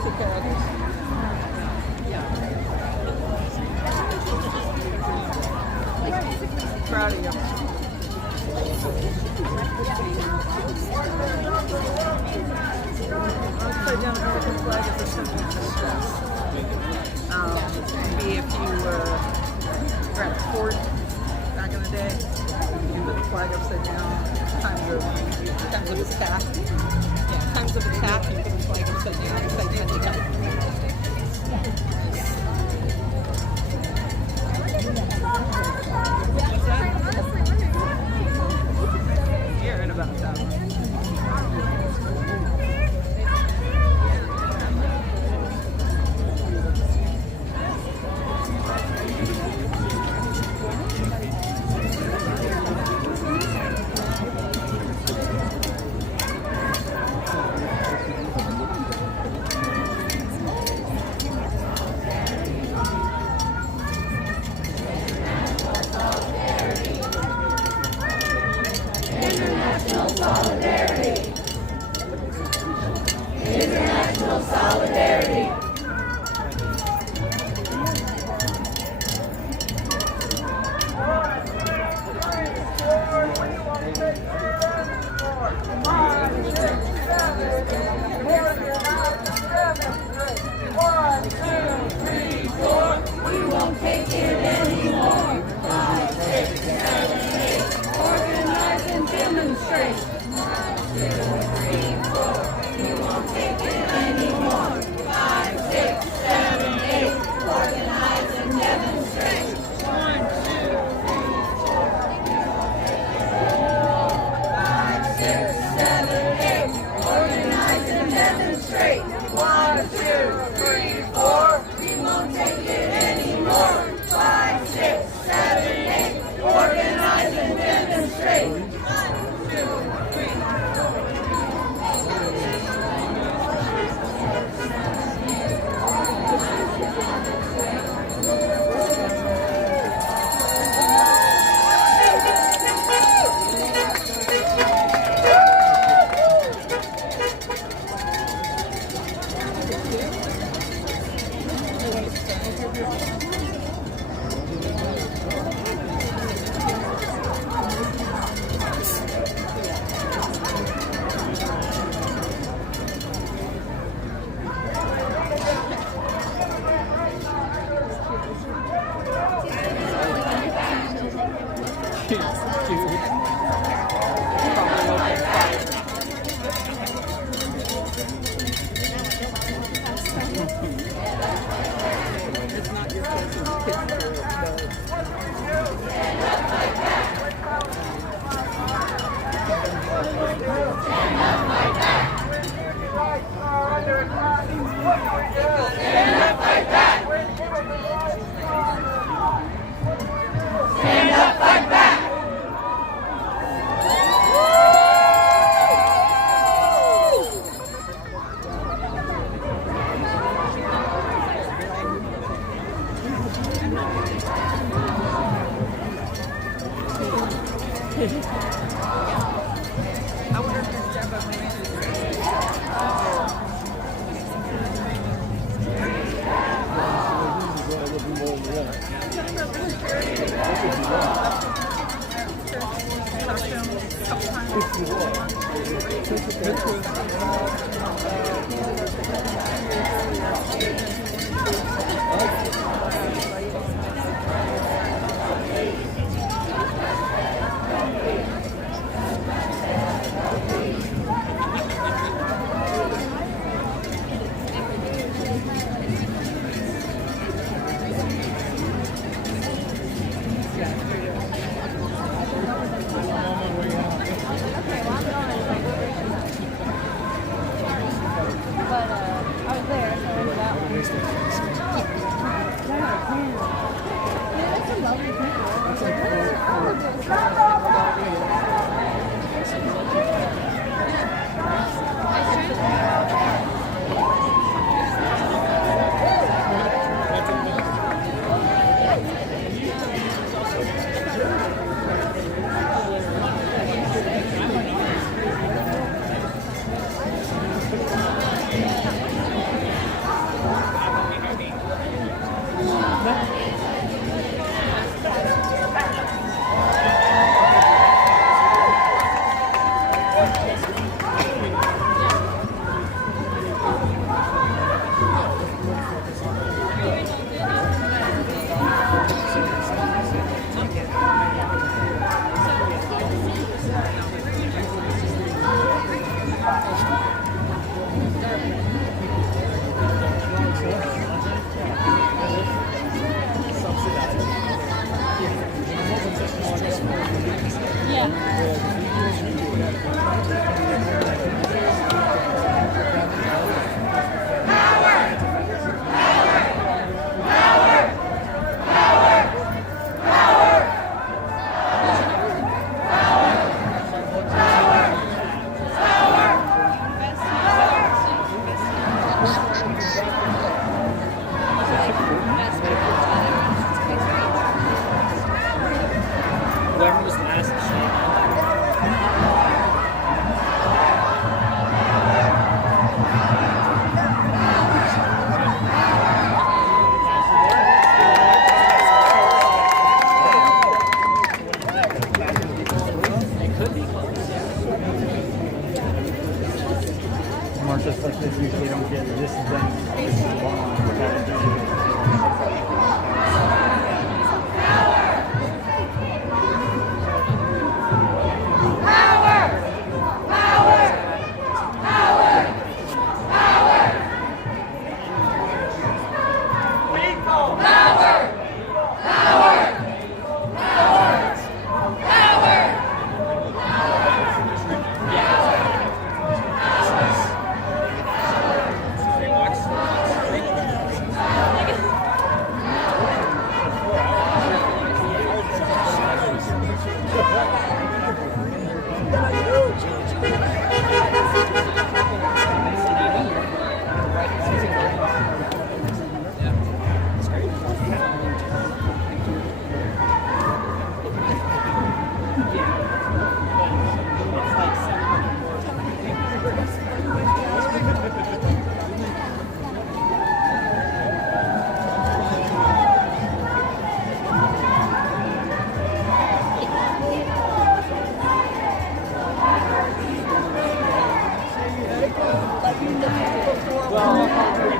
Proud of you. Upside down American flag is a symbol of distress. Maybe if you were at a fort back in the day, you put the flag upside down. Times of attack. Yeah, times of attack, you put the flag upside down. Upside down, you got You're in about 1,000.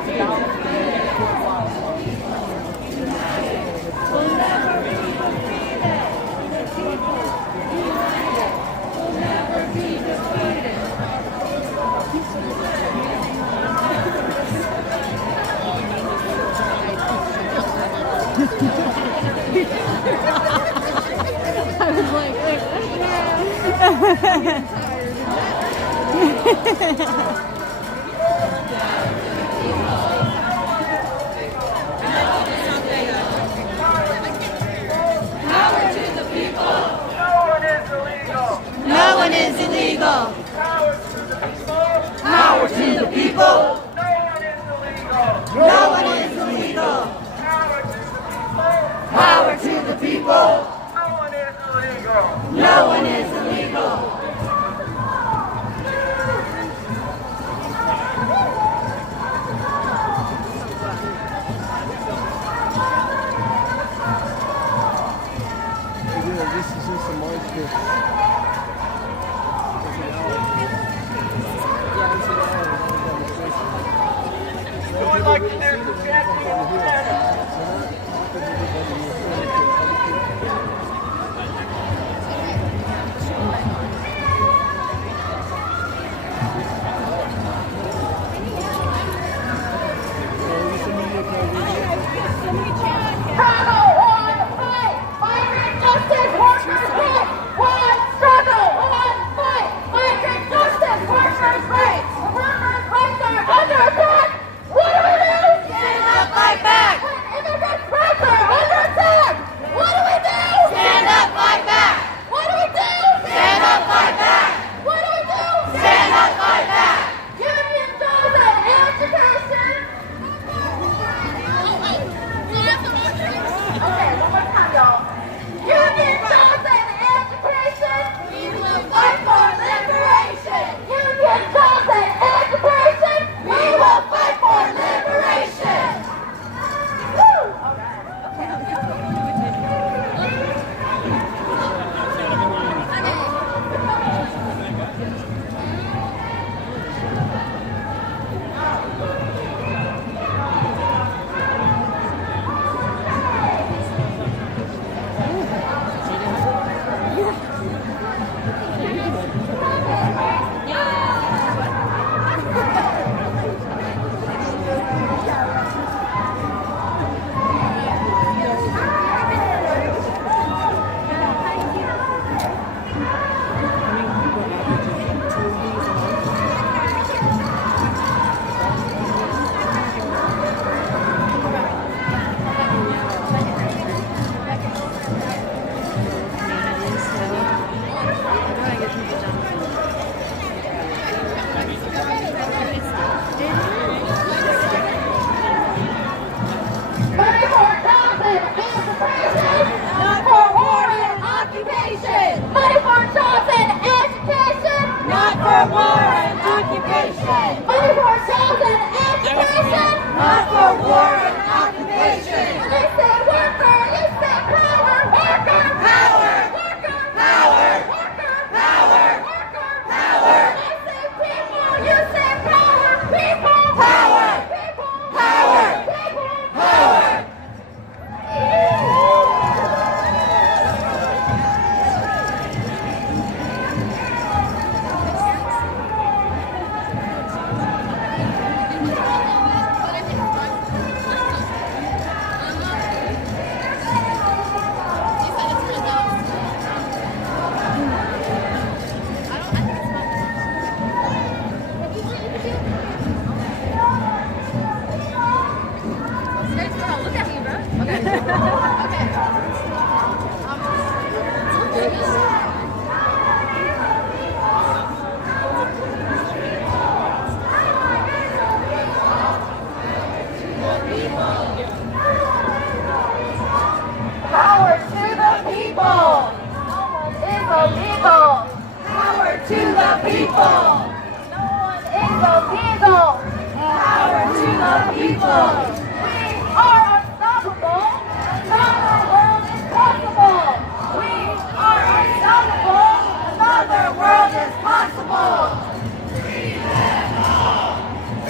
I was like, Power to the people. no one is illegal. Power to the people. No one is illegal. Power to the people. No one is illegal. This is just a Who would like to do some chanting in Spanish?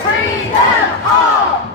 Free them all!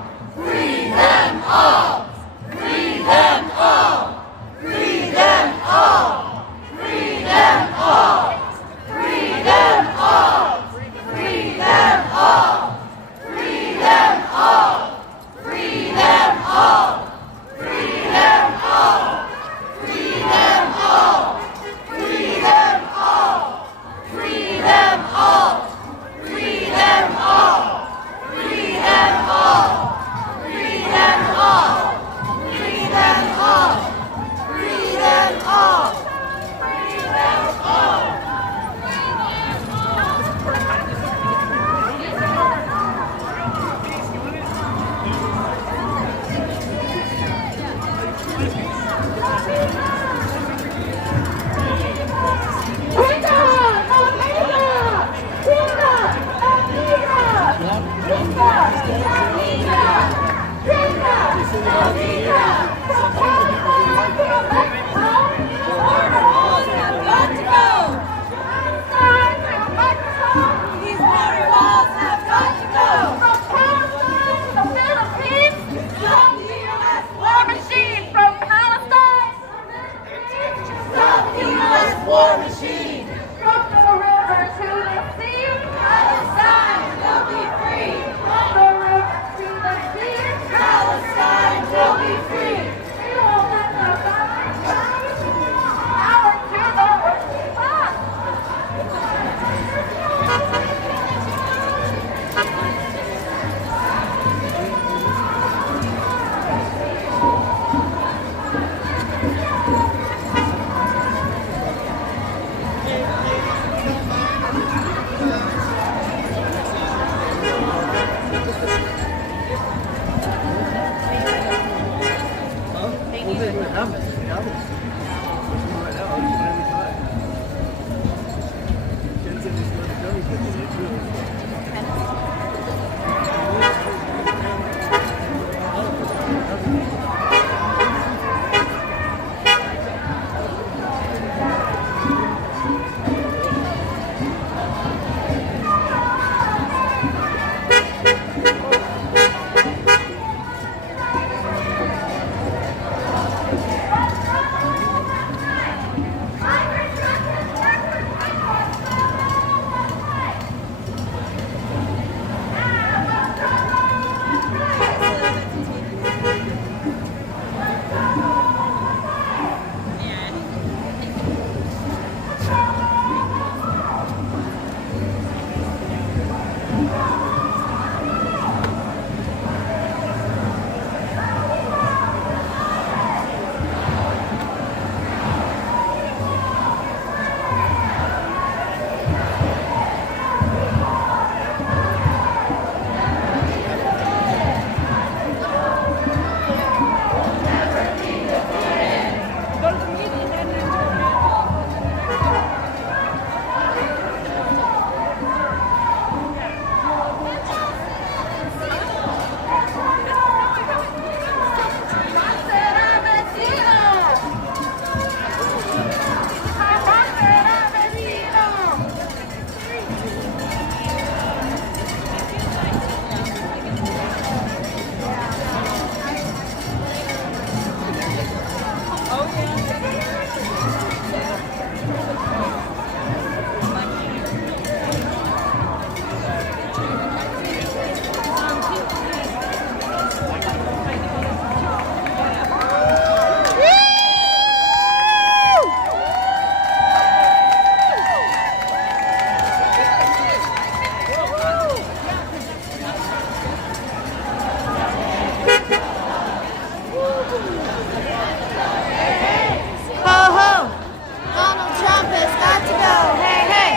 Donald Trump has got to go. Hey, hey.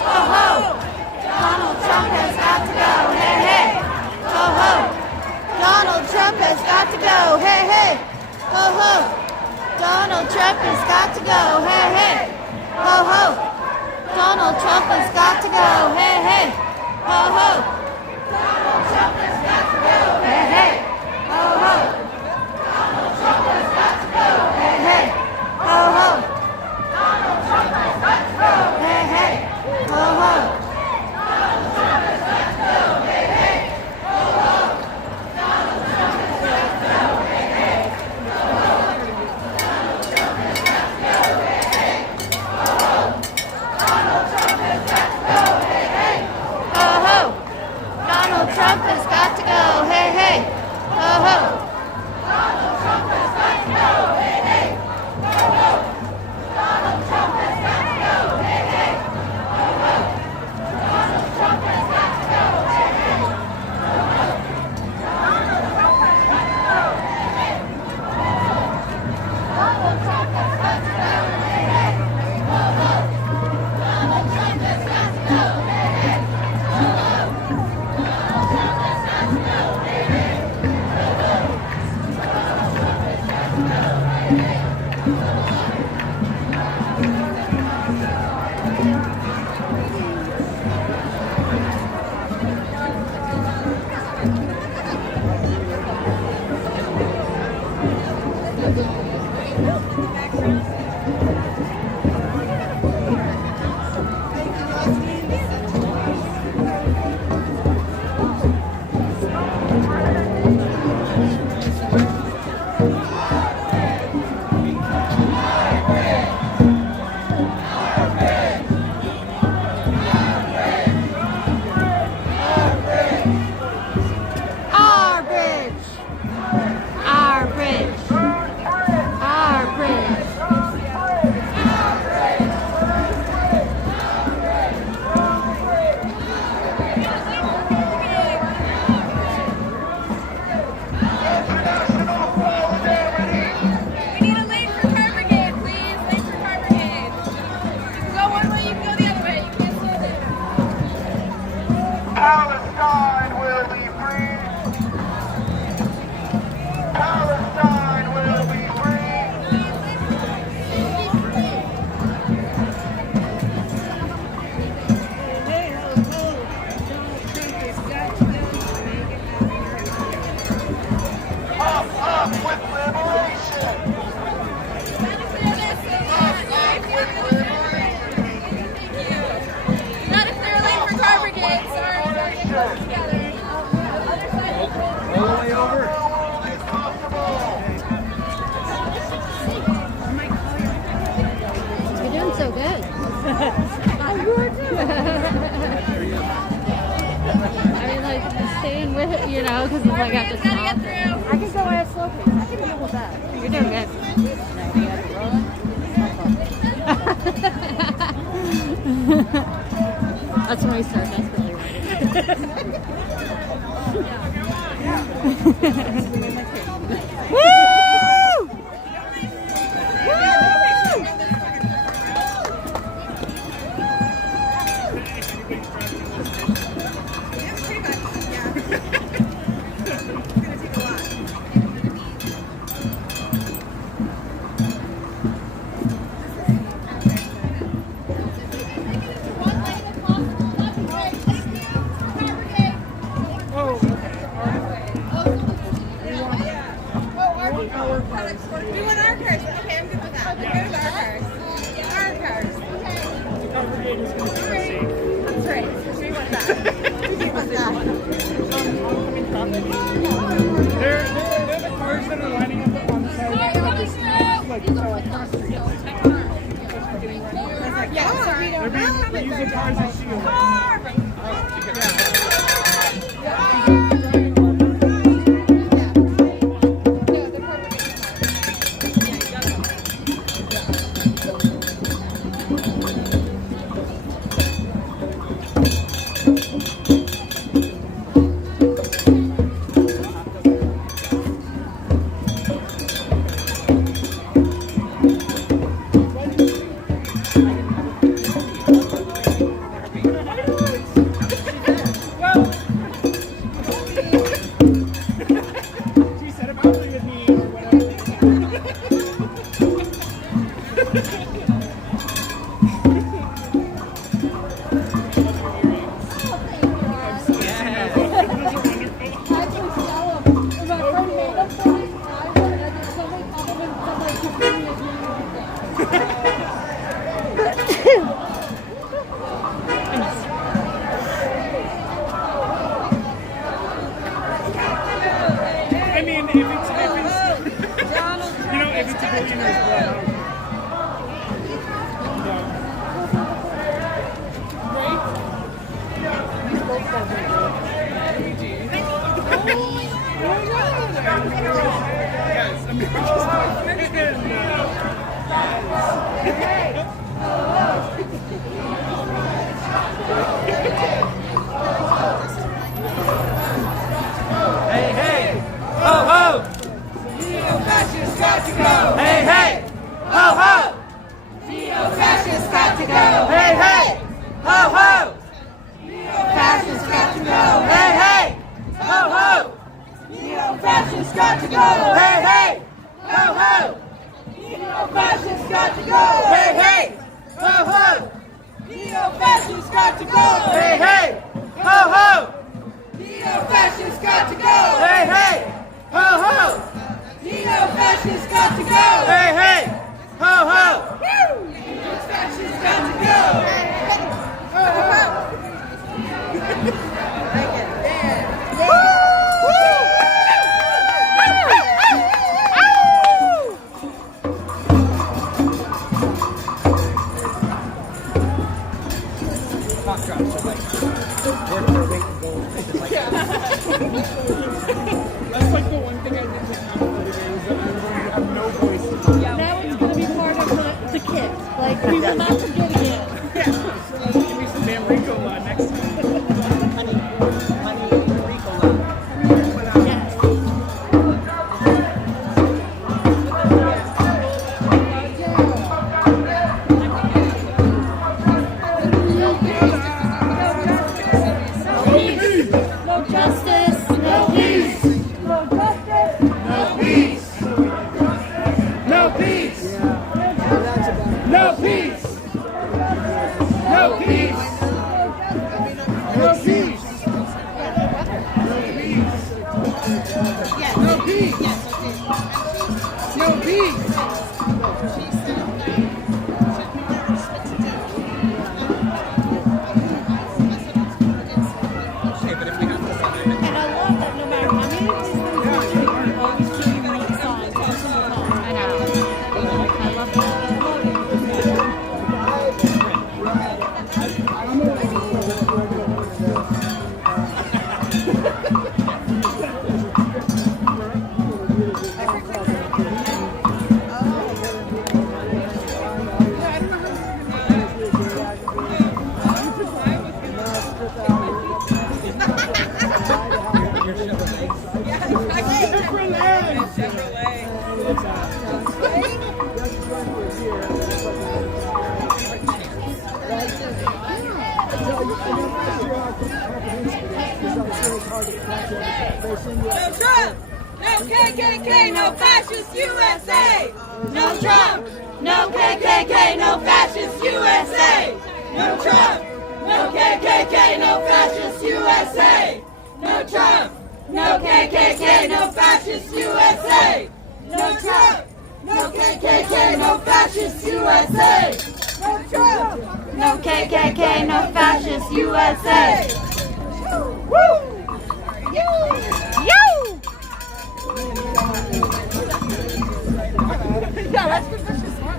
Ho, ho. Donald Trump has got to go. Hey, hey. Ho, ho. Donald Trump has got to go. Hey, hey. Ho, ho. Donald Trump has got to go. Hey, hey. Ho, ho. Donald Trump has got to go. Hey, hey. Ho, ho. Donald Trump has got to go. Hey, hey. Ho, ho. Donald Trump has got to go. Hey, hey. Ho, ho. Donald Trump has got to go. Hey, hey. Ho, ho. Donald Trump has got to go. Hey, hey. Ho, ho. You know, because I got this mouth. I can go at a slow pace. I can deal with that. You're doing good. That's when we start desperately writing. Woo! No Trump, no KKK, no fascist USA. No Trump, no KKK, no fascist USA. No Trump, no KKK, no fascist USA. No Trump, no KKK, no fascist USA. No Trump, no KKK, no fascist USA. No Trump, no KKK, no fascist USA. Woo! Yeah, that's good. That's just smart.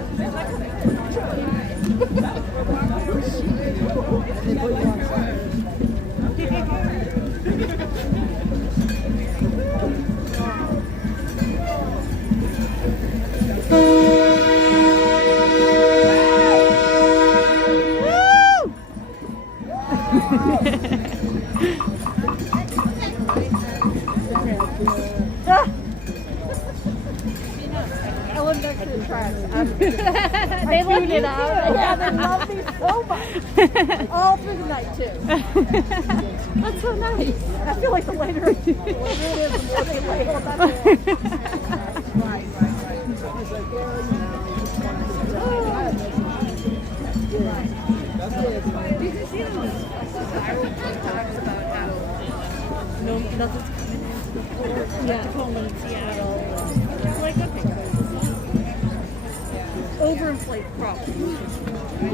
Ellen next to the trash. They looked it up. Yeah, they love me so much. All through the night, too. That's so nice. I feel like the later it is, the more they label that. Did you see those viral TikToks about how nothing's coming into the port? Yeah, Tacoma and Seattle. It's like, okay, overinflated property.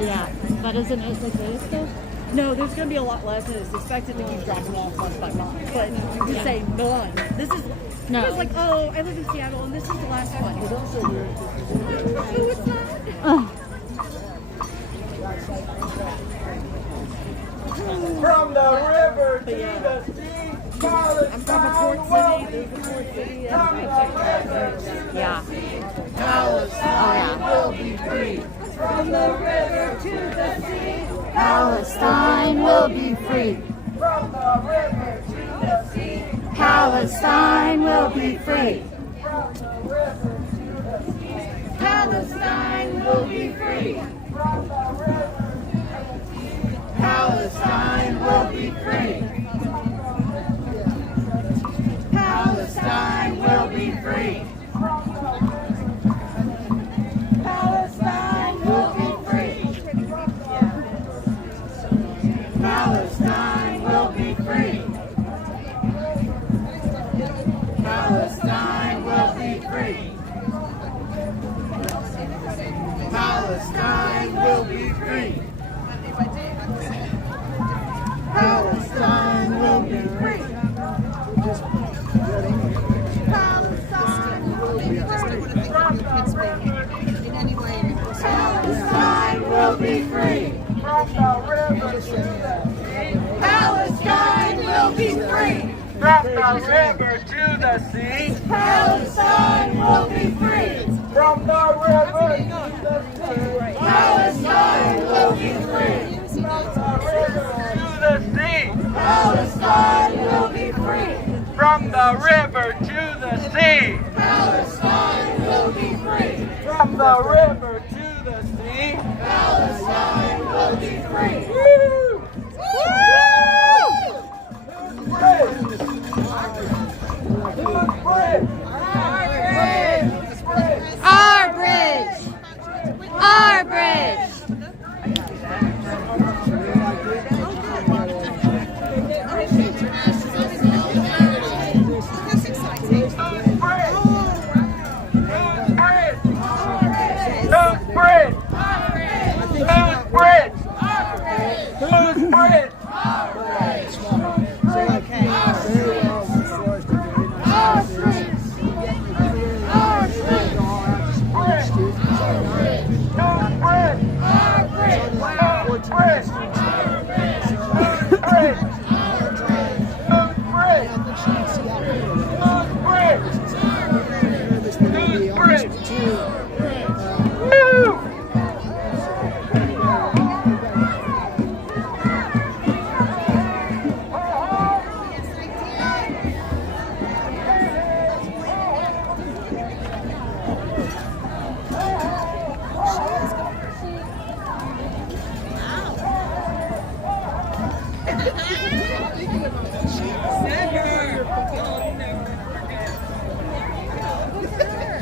Yeah, but isn't it the case though? No, there's going to be a lot less, and it's expected to keep dropping off month by month. But you say none. This is No. It's like, oh, I live in Seattle, and this is the last one. No, it's not. From the river to the sea, Palestine will be free. From the river to the sea, Palestine will be free. From the river to the sea, Palestine will be free. from the river to the sea, Palestine will be free. from the river to the sea, Palestine will be free. From the river to the sea, Palestine will be free. Palestine will be free. Palestine will be free. Palestine will be free. Palestine will be free. Palestine will be free. Palestine will be free. Palestine will be free. Palestine will be free. From the river to the sea, Palestine will be free. From the river to the sea, Palestine will be free. From the river to the sea, Palestine will be free. From the river to the sea, Palestine will be free. From the river to the sea, Palestine will be free. From the river to the sea, Palestine will be free. Woo! Our bridge! Our bridge!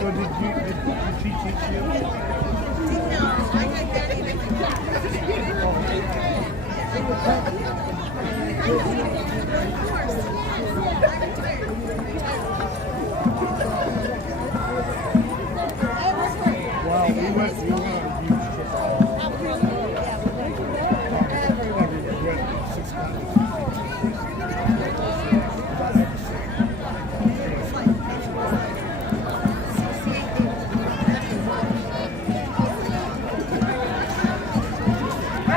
So did she teach you? No, I had Daddy make Wow, we went on a huge trip. We went 6 months.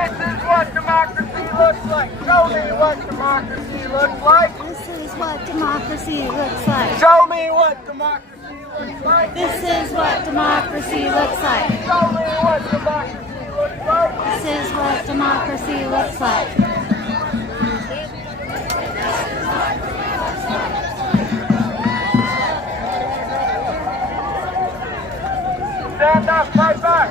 This is what democracy looks like. Show me what democracy looks like. This is what democracy looks like. Show me what democracy looks like. This is what democracy looks like. Show me what democracy looks like. This is what democracy looks like. Stand up, fight back.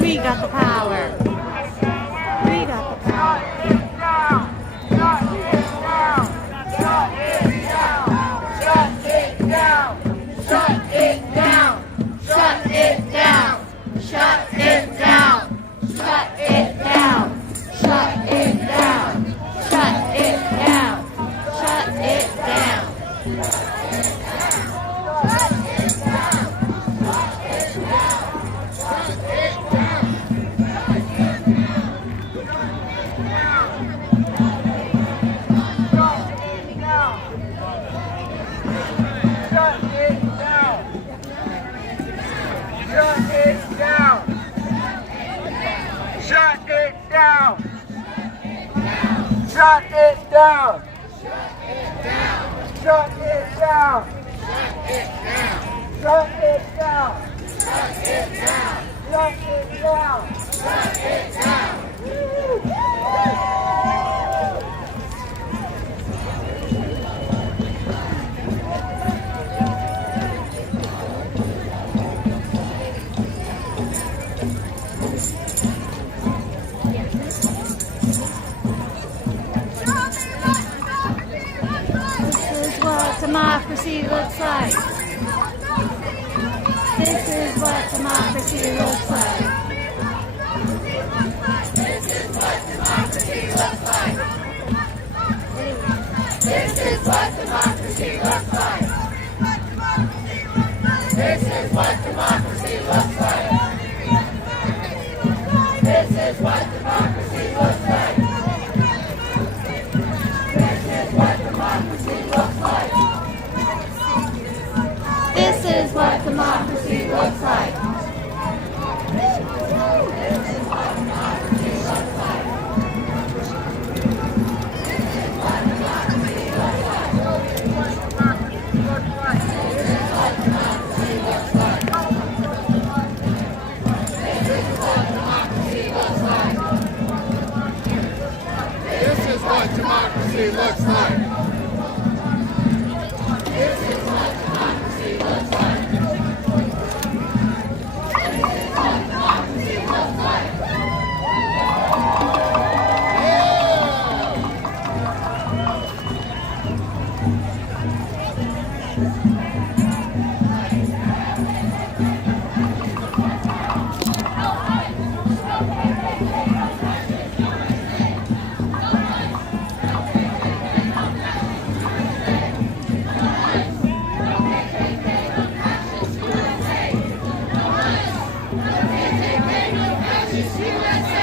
We got the power. We got the power. Shut it down. Shut it down. Shut it down. Shut it down. Shut it down. Shut it down. Shut it down. Shut it down. Shut it down. Shut it down. Shut it down. Shut it down. Shut it down. Shut it down. Shut it down. Shut it down. Shut it down. Democracy looks like. This is what democracy looks like. This is what democracy looks like. This is what democracy looks like. This is what democracy looks like. This is what democracy looks like. This is what democracy looks like. This is what democracy looks like. This is what democracy looks like. This is what democracy looks like. This is what democracy looks like. justice.